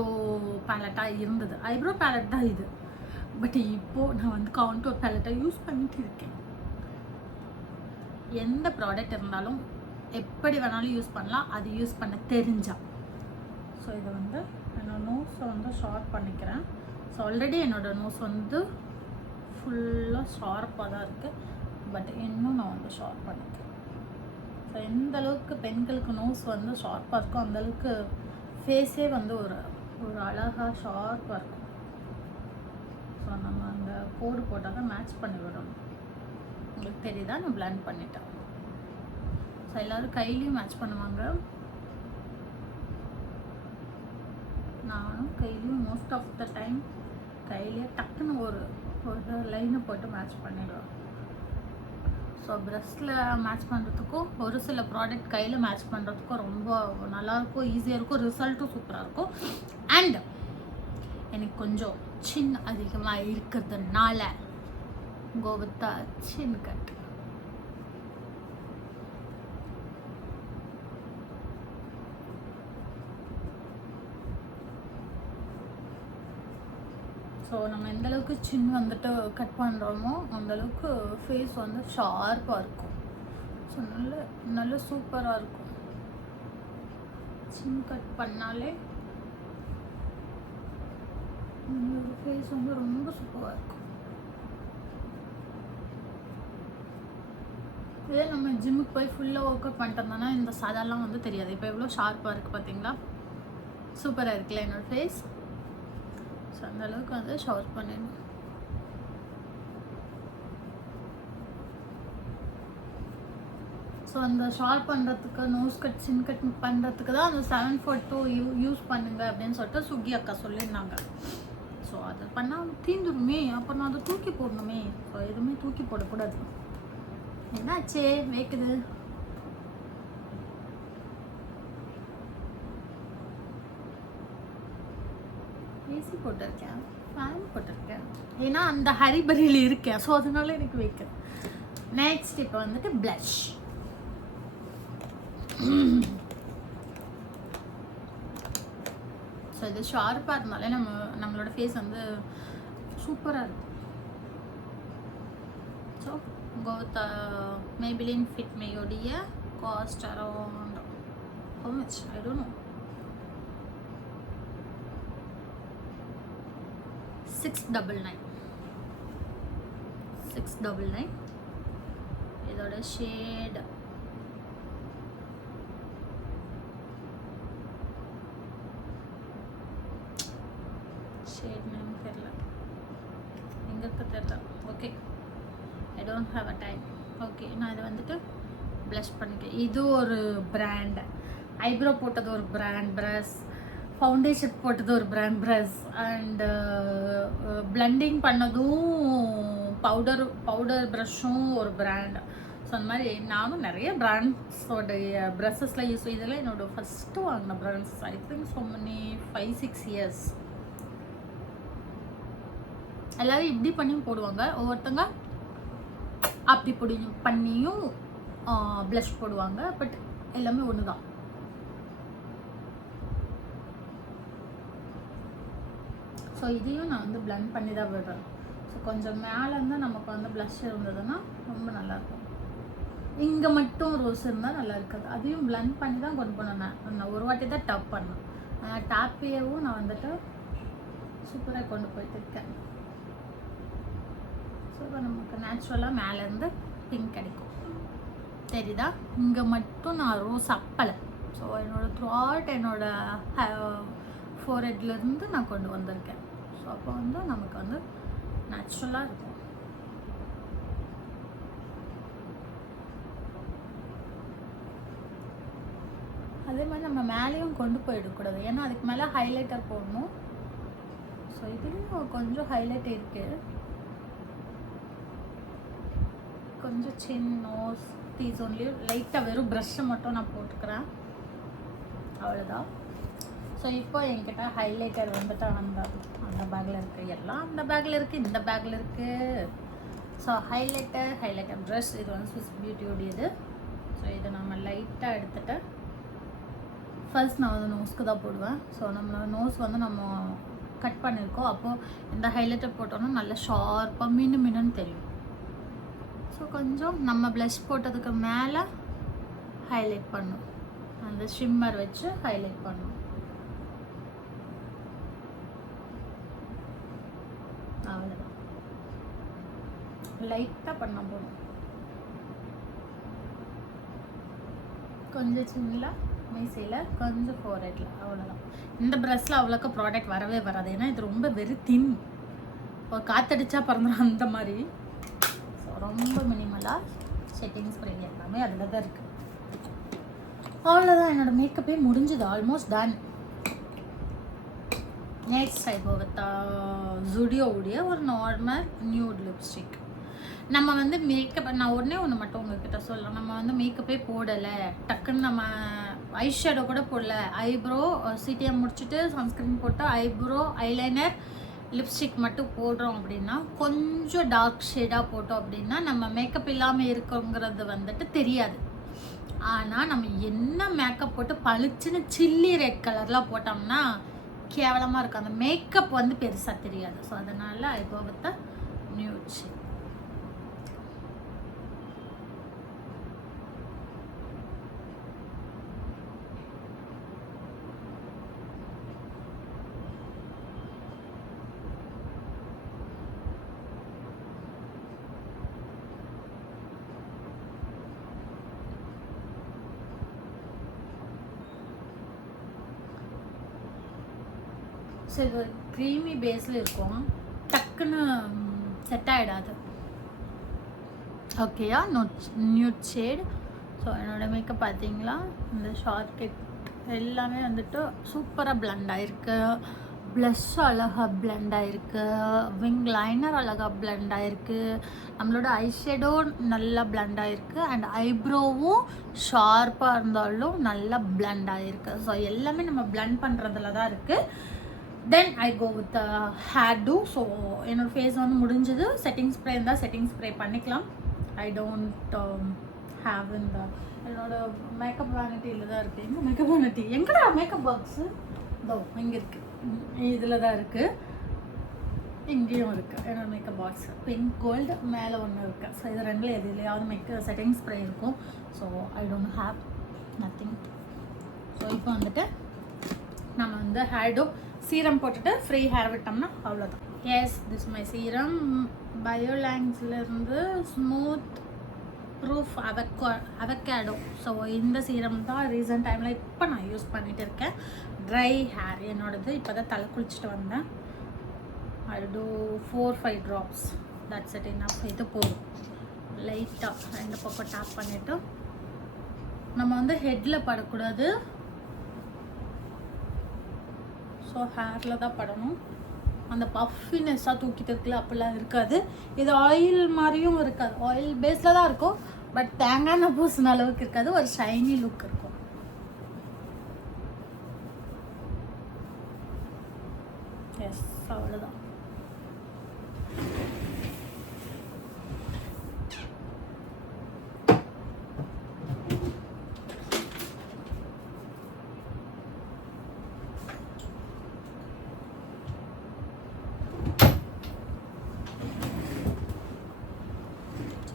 பேலட்டாக இருந்தது. ஐப்ரோ பேலட் தான் இது, பட் இப்போது நான் வந்து கான்டோர் பேலட்டை யூஸ் பண்ணிட்டு இருக்கேன். எந்த ப்ராடக்ட் இருந்தாலும் எப்படி வேணாலும் யூஸ் பண்ணலாம், அது யூஸ் பண்ண தெரிஞ்சா. ஸோ இதை வந்து என்னோடய நோஸை வந்து ஷார்ப் பண்ணிக்கிறேன். ஸோ ஆல்ரெடி என்னோடய நோஸ் வந்து ஃபுல்லாக ஷார்ப்பாக தான் இருக்குது, பட் இன்னும் நான் வந்து ஷார்ப் பண்ணிக்கிறேன். ஸோ எந்த அளவுக்கு பெண்களுக்கு நோஸ் வந்து ஷார்ப்பாக இருக்கும் அந்தளவுக்கு ஃபேஸே வந்து ஒரு ஒரு அழகாக ஷார்ப்பாக இருக்கும். ஸோ நம்ம அந்த கோடு போட்டால் தான் மேட்ச் பண்ணி விடணும். உங்களுக்கு தெரியுதா? நான் பிளண்ட் பண்ணிட்டேன். ஸோ எல்லோரும் கையிலையும் மேட்ச் பண்ணுவாங்க. நானும் கையிலையும் மோஸ்ட் ஆஃப் த டைம் கையிலேயே டக்குன்னு ஒரு லைனை போட்டு மேட்ச் பண்ணிடுவேன். ஸோ ப்ரெஷ்ஷில் மேட்ச் பண்ணுறதுக்கும் ஒரு சில ப்ராடக்ட் கையில் மேட்ச் பண்ணுறதுக்கும் ரொம்ப நல்லாயிருக்கும், ஈஸியாக இருக்கும், ரிசல்ட்டும் சூப்பராக இருக்கும். அண்ட் எனக்கு கொஞ்சம் சின் அதிகமாக இருக்கிறதுனால கோவத்தா சின் கட். ஸோ நம்ம எந்தளவுக்கு சின் வந்துட்டு கட் பண்ணுறோமோ அந்தளவுக்கு ஃபேஸ் வந்து ஷார்ப்பாக இருக்கும். ஸோ நல்ல சூப்பராக இருக்கும். சின் கட் பண்ணாலே நம்மளோட ஃபேஸ் வந்து ரொம்ப சூப்பராக இருக்கும். இதே நம்ம ஜிம்முக்கு போய் ஃபுல்லாக ஒர்க் அவுட் பண்ணிட்டோம்னா இந்த சதெல்லாம் வந்து தெரியாது. இப்போ எவ்வளோ ஷார்ப்பாக இருக்குது பார்த்தீங்களா? சூப்பராக இருக்குல்ல என்னோடய ஃபேஸ். ஸோ அந்தளவுக்கு வந்து ஷார்ப் பண்ணிடணும். ஸோ அந்த ஷார்ப் பண்ணுறதுக்கு நோஸ் கட் சின் கட் பண்ணுறதுக்கு தான் அந்த 742 யூஸ் பண்ணுங்க அப்படின்னு சொல்லிட்டு சுகி அக்கா சொல்லியிருந்தாங்க. ஸோ அதை பண்ணால் தீந்துருமே, அப்போ நான் அதை தூக்கி போடணுமே. ஸோ எதுவுமே தூக்கி போடக்கூடாது. என்னாச்சே வேக்குது? ஏசி போட்டிருக்கேன், ஃபேன் போட்டிருக்கேன், ஏன்னா அந்த ஹரிபரியில் இருக்கேன். ஸோ அதனால எனக்கு வைக்க. நெக்ஸ்ட் இப்போ வந்துட்டு ப்ளஷ். ஸோ இது ஷார்ப்பாக இருந்தாலே நம்மளோட ஃபேஸ் வந்து சூப்பராக இருக்கும். ஸோ கோத் மேபிலின் ஃபிட் மேயோடைய cost around how much I don't know, 699. இதோட ஷேட் நேம் தெரியல, எங்கே இருக்க தெரியல. Okay, I don't have a time. Okay, நான் இதை வந்துட்டு ப்ளஷ் பண்ணிக்கிறேன். இது ஒரு பிராண்ட். ஐப்ரோ போட்டது ஒரு பிராண்ட் ப்ரஷ், ஃபவுண்டேஷன் போட்டது ஒரு பிராண்ட் ப்ரஷ், அண்டு பிளண்டிங் பண்ணதும் பவுடர் ப்ரஷ்ஷும் ஒரு பிராண்ட். ஸோ அந்த மாதிரி நானும் நிறைய பிராண்ட்ஸோடைய ப்ரஷஸ்லாம் யூஸ். இதெல்லாம் என்னோடய ஃபஸ்ட்டு வாங்கின பிராண்ட்ஸ். ஐ திங்க் ஸோ மெனி 5-6 இயர்ஸ். எல்லோரும் இப்படி பண்ணியும் போடுவாங்க, ஒவ்வொருத்தங்க அப்படி பண்ணியும் ப்ளஷ் போடுவாங்க. பட் எல்லாமே ஒன்று தான். ஸோ இதையும் நான் வந்து பிளண்ட் பண்ணி தான் விடுறேன். ஸோ கொஞ்சம் மேலேருந்து நமக்கு வந்து ப்ளஷ் இருந்ததுன்னா ரொம்ப நல்லாயிருக்கும். இங்கே மட்டும் ரோஸ் இருந்தால் நல்லா இருக்காது. அதையும் பிளண்ட் பண்ணி தான் கொண்டு போனேன். நான் ஒரு வாட்டி தான் டப் பண்ணேன். டாப்பையவும் நான் வந்துட்டு சூப்பராக கொண்டு போயிட்டு இருக்கேன். ஸோ இப்போ நமக்கு நேச்சுரலாக மேலேருந்து பிங்க் கிடைக்கும். தெரியுதா? இங்கே மட்டும் நான் ரோஸ் அப்பலை. ஸோ என்னோடய த்ராட் என்னோடய ஃபோர்ஹெட்லேருந்து நான் கொண்டு வந்திருக்கேன். ஸோ அப்போ வந்து நமக்கு வந்து நேச்சுரலாக இருக்கும். அதே மாதிரி நம்ம மேலேயும் கொண்டு போயிடக்கூடாது, ஏன்னா அதுக்கு மேலே ஹைலைட்டர் போடணும். ஸோ இதுலேயும் கொஞ்சம் ஹைலைட் இருக்குது. கொஞ்சம் சின் நோஸ் தீஸ் ஒன்லி லைட்டாக வெறும் ப்ரஷ்ஷை மட்டும் நான் போட்டுக்கிறேன், அவ்வளோதான். ஸோ இப்போ என்கிட்ட ஹைலைட்டர் வந்துட்டு அந்த பேக்கில் இருக்குது. எல்லாம் அந்த பேக்கில் இருக்குது, இந்த பேக்கில் இருக்குது. ஸோ ஹைலைட்டர் ப்ரஷ் இது வந்து ஸ்விஸ் பியூட்டியோடையது. ஸோ இதை நம்ம லைட்டாக எடுத்துகிட்டு ஃபர்ஸ்ட் நான் வந்து நோஸ்க்கு தான் போடுவேன். ஸோ நம்மளோட நோஸ் வந்து நம்ம கட் பண்ணியிருக்கோம். அப்போது இந்த ஹைலைட்டர் போட்டோன்னா நல்லா ஷார்ப்பாக மின்னு தெரியும். ஸோ கொஞ்சம் நம்ம ப்ளஷ் போட்டதுக்கு மேலே ஹைலைட் பண்ணும், அந்த ஷிம்மர் வச்சு ஹைலைட் பண்ணும். அவ்வளோதான், லைட்டாக பண்ண போதும். கொஞ்சம் சின்ன மீசையில் கொஞ்சம் ஃபோர்ஹெட்டில், அவ்வளோதான். இந்த ப்ரெஷ்ஷில் அவ்வளோக்கா ப்ராடக்ட் வரவே வராது, ஏன்னா இது ரொம்ப வெரி தின், ஒரு காற்றடிச்சா பிறந்துடும் அந்த மாதிரி. ஸோ ரொம்ப மினிமலாக செட்டிங் ஸ்ப்ரே எல்லாமே அதில் தான் இருக்குது. அவ்வளோதான், என்னோடய மேக்கப்பே முடிஞ்சுது, almost done. Next I go with ஜுடியோவுடைய ஒரு நார்மல் நியூட் லிப்ஸ்டிக். நம்ம வந்து மேக்கப், நான் உடனே ஒன்று மட்டும் உங்ககிட்ட சொல்லலாம், நம்ம வந்து மேக்கப்பே போடலை, டக்குன்னு நம்ம ஐ ஷேடோ கூட போடல, ஐப்ரோ சிடிஎம் முடிச்சுட்டு சன்ஸ்க்ரீன் போட்டு ஐப்ரோ ஐலைனர் லிப்ஸ்டிக் மட்டும் போடுறோம் அப்படின்னா, கொஞ்சம் டார்க் ஷேடாக போட்டோம் அப்படின்னா நம்ம மேக்கப் இல்லாமல் இருக்கோங்கிறது வந்துட்டு தெரியாது. ஆனால் நம்ம என்ன மேக்கப் போட்டு பளிச்சுன்னு சில்லி ரெட் கலர்லாம் போட்டோம்னா கேவலமாக இருக்கும், அந்த மேக்கப் வந்து பெருசாக தெரியாது. ஸோ அதனால் I go with nude shade. So இது ஒரு க்ரீமி பேஸில் இருக்கும், டக்குன்னு செட் ஆகிடாது. ஓகேயா, நியூட் ஷேட். ஸோ என்னோடய மேக்கப் பார்த்தீங்களா, இந்த ஷார்ட் கட் எல்லாமே வந்துட்டு சூப்பராக பிளண்ட் ஆகிருக்கு, ப்ளஷ் அழகாக பிளண்ட் ஆகிருக்கு, விங் லைனர் அழகாக பிளண்ட் ஆகிருக்கு, நம்மளோட ஐஷேடோ நல்லா பிளண்ட் ஆகிருக்கு, அண்ட் ஐப்ரோவும் ஷார்ப்பாக இருந்தாலும் நல்லா பிளண்ட் ஆகிருக்கு. ஸோ எல்லாமே நம்ம பிளண்ட் பண்ணுறதுல தான் இருக்குது. Then I go with hairdo. So என்னோடய ஃபேஸ் வந்து முடிஞ்சது. செட்டிங் ஸ்ப்ரே இருந்தால் செட்டிங் ஸ்ப்ரே பண்ணிக்கலாம். ஐ டோன்ட் ஹேவ் இந்த என்னோட மேக்கப் வேனிட்டியில் தான் இருக்குது. எங்கள் மேக்கப் வேனிட்டி எங்கடா மேக்கப் பாக்ஸு? இதோ இங்கே இருக்குது, இதில் தான் இருக்குது, இங்கேயும் இருக்குது என்னோடய மேக்கப் பாக்ஸ். பிங்க் கோல்டு மேலே ஒன்று இருக்குது. ஸோ இது ரெண்டில் எதுலையாவது செட்டிங் ஸ்ப்ரே இருக்கும். So I don't have nothing. So இப்போ வந்துட்டு நம்ம வந்து ஹேர் டூ சீரம் போட்டுட்டு ஃப்ரீ ஹேர் விட்டோம்னா அவ்வளோதான். எஸ், திஸ் மை சீரம் பயோலாங்ஸ்லேருந்து ஸ்மூத் ப்ரூஃப் அவகேடோ. ஸோ இந்த சீரம் தான் ரீசன்ட் டைமில் இப்போ நான் யூஸ் பண்ணிகிட்டு இருக்கேன். ட்ரை ஹேர் என்னோடது, இப்போ தான் தலை குளிச்சுட்டு வந்தேன். I do 4-5 drops, that's it enough. இது போதும். லைட்டாக ரெண்டு பக்கம் டேப் பண்ணிவிட்டு, நம்ம வந்து ஹெட்டில் படக்கூடாது, ஸோ ஹேரில் தான் படணும். அந்த பஃபினஸ்ஸாக தூக்கிட்டு இருக்குல்ல, அப்படிலாம் இருக்காது. இது ஆயில் மாதிரியும் இருக்காது, ஆயில் பேஸில் தான் இருக்கும், பட் தேங்காய் எண்ணெய் பூசின அளவுக்கு இருக்காது, ஒரு ஷைனி லுக் இருக்கும். எஸ், அவ்வளோதான்.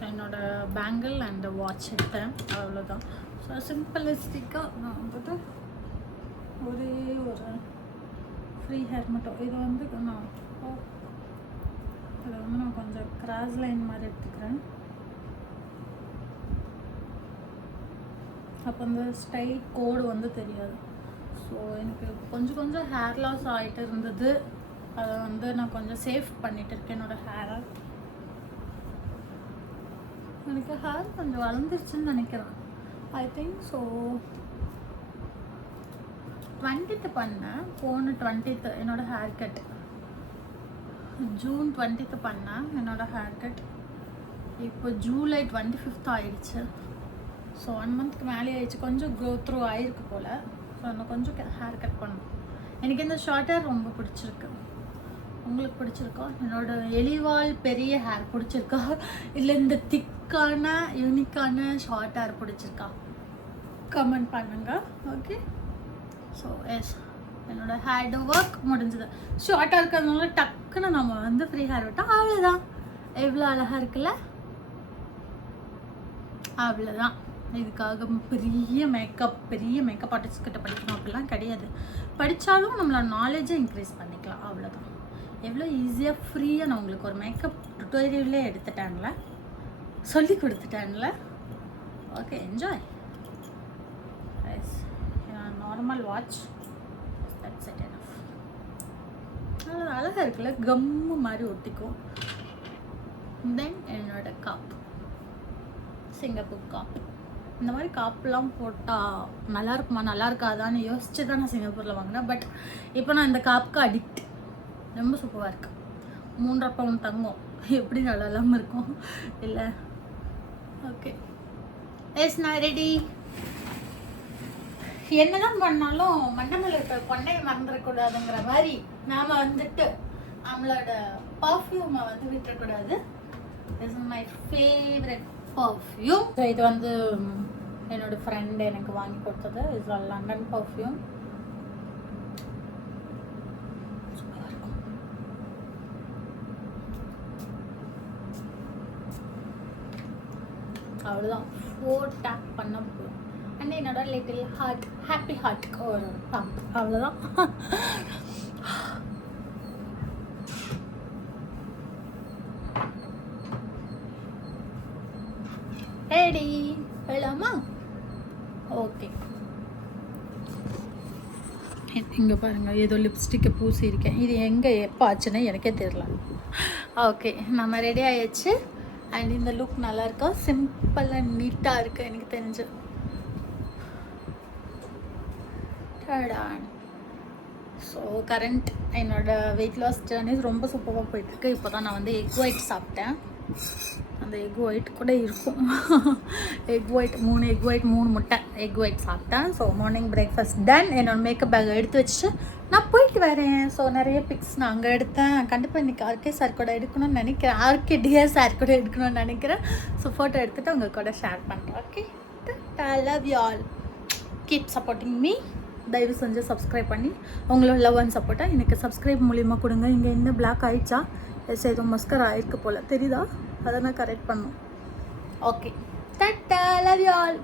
என்னோட பேங்கிள் அண்ட் வாட்ச் எடுத்தேன், அவ்வளோதான். ஸோ சிம்பிளிஸ்டிக்காக நான் வந்துட்டு ஒரே ஒரு ஃப்ரீ ஹேர் மட்டும், இது வந்து நான் இதை வந்து நான் கொஞ்சம் கிராஸ் லைன் மாதிரி எடுத்துக்கிறேன். அப்போ அந்த ஸ்ட்ரைட் கோடு வந்து தெரியாது. ஸோ எனக்கு கொஞ்சம் ஹேர் லாஸ் ஆகிட்டு இருந்தது, அதை வந்து நான் கொஞ்சம் சேவ் பண்ணிகிட்டு இருக்கேன் என்னோடய ஹேரை. எனக்கு ஹேர் கொஞ்சம் வளர்ந்துருச்சுன்னு நினைக்கிறேன், ஐ திங்க். ஸோ 20th பண்ணேன், போன 20th என்னோடய ஹேர் கட், ஜூன் 20th பண்ணேன் என்னோடய ஹேர் கட். இப்போ ஜூலை 25th ஆயிடுச்சு. ஸோ 1 monthக்கு மேலே ஆயிடுச்சு. கொஞ்சம் க்ரோ த்ரூ ஆகிருக்கு போல். ஸோ நான் கொஞ்சம் ஹேர் கட் பண்ணேன். எனக்கு இந்த ஷார்ட் ஹேர் ரொம்ப பிடிச்சிருக்கு. உங்களுக்கு பிடிச்சிருக்கா? என்னோட எலிவால் பெரிய ஹேர் பிடிச்சிருக்கா, இல்லை இந்த திக்கான யூனிக்கான ஷார்ட் ஹேர் பிடிச்சிருக்கா? கமெண்ட் பண்ணுங்க. ஓகே, ஸோ எஸ், என்னோட ஹேர் ஒர்க் முடிஞ்சது. ஷார்ட்டாக இருக்கிறதுனால டக்குன்னு நம்ம வந்து ஃப்ரீ ஹேர் விட்டால் அவ்வளோதான். எவ்வளோ அழகாக இருக்குல்ல, அவ்வளோதான். இதுக்காக பெரிய மேக்கப் ஆர்டிஸ்ட் கிட்ட படிக்கணும் அப்படிலாம் கிடையாது. படித்தாலும் நம்மளோட நாலேஜை இன்க்ரீஸ் பண்ணிக்கலாம், அவ்வளோதான். எவ்வளோ ஈஸியாக ஃப்ரீயாக நான் உங்களுக்கு ஒரு மேக்கப் டுட்டோரியலே எடுத்துட்டாங்களே, சொல்லி கொடுத்துட்டாங்களே. Okay, enjoy. Normal watch. அழகாக இருக்குல்ல, கம்மு மாதிரி ஒட்டிக்கும். தென் என்னோட காப்பு, சிங்கப்பூர் காப்பு. இந்த மாதிரி காப்புலாம் போட்டால் நல்லா இருக்குமா நல்லா இருக்காதான்னு யோசிச்சு தான் நான் சிங்கப்பூரில் வாங்கினேன். பட் இப்போ நான் இந்த காப்புக்கு அடிக்ட். ரொம்ப சூப்பராக இருக்கு. 3.5 பவுன் தங்கம் எப்படி நல்லா இல்லாமல் இருக்கும் இல்லை? ஓகே, எஸ் நான் ரெடி. என்னதான் பண்ணாலும் மண்டமில் இருக்க கொண்டையை மறந்துடக்கூடாதுங்கிற மாதிரி நாம் வந்துட்டு நம்மளோட பர்ஃப்யூமை வந்து விட்டுறக்கூடாது. This is my favourite perfume. So இது வந்து என்னோட ஃப்ரெண்டு எனக்கு வாங்கி கொடுத்தது. இது லண்டன் பர்ஃப்யூம். அவ்வளோதான், 4 டேப் பண்ண போதும். அண்ட் என்னோட லிட்டில் ஹார்ட், ஹாப்பி ஹார்ட்டுக்கு ஒரு பம்ப். அவ்வளோதான். ரெடி போயிடலாமா? ஓகே, இங்கே பாருங்கள், ஏதோ லிப்ஸ்டிக்கை பூசியிருக்கேன். இது எங்கே எப்போ ஆச்சுன்னா எனக்கே தெரியல. ஓகே, நம்ம ரெடி ஆயிடுச்சு. அண்ட் இந்த லுக் நல்லா இருக்கா, சிம்பிள் அண்ட் நீட்டாக இருக்குது எனக்கு தெரிஞ்சு. ஸோ கரண்ட் என்னோட வெயிட் லாஸ் ஜேர்னிஸ் ரொம்ப சூப்பராக போயிட்டுருக்கு. இப்போ தான் நான் வந்து எக் ஒயிட் சாப்பிட்டேன். அந்த எக் ஒயிட் கூட இருக்கும். எக் ஒயிட் 3 முட்டை எக் ஒயிட் சாப்பிட்டேன். So morning breakfast done. என்னோட மேக்கப் பேக் எடுத்து வச்சுட்டு நான் போயிட்டு வரேன். ஸோ நிறைய பிக்ஸ் நான் அங்கே எடுத்தேன். கண்டிப்பாக இன்றைக்கி ஆர்கே சார் கூட எடுக்கணும்னு நினைக்கிறேன். ஆர்கே டிஆர் சார் கூட எடுக்கணும்னு நினைக்கிறேன். ஸோ ஃபோட்டோ எடுத்துகிட்டு உங்கள் கூட ஷேர் பண்ணுறேன். Okay, I love you all. Keep supporting me. தயவு செஞ்சு சப்ஸ்கிரைப் பண்ணி உங்களோட லவ் அண்ட் சப்போர்ட்டாக எனக்கு சப்ஸ்கிரைப் மூலிமா கொடுங்க. இங்கே என்ன பிளாக் ஆகிடுச்சா? எஸ், ஏதோ மஸ்கர் ஆயிருக்கு போல் தெரியுதா? அதை நான் கரெக்ட் பண்ணும். Okay, love you all.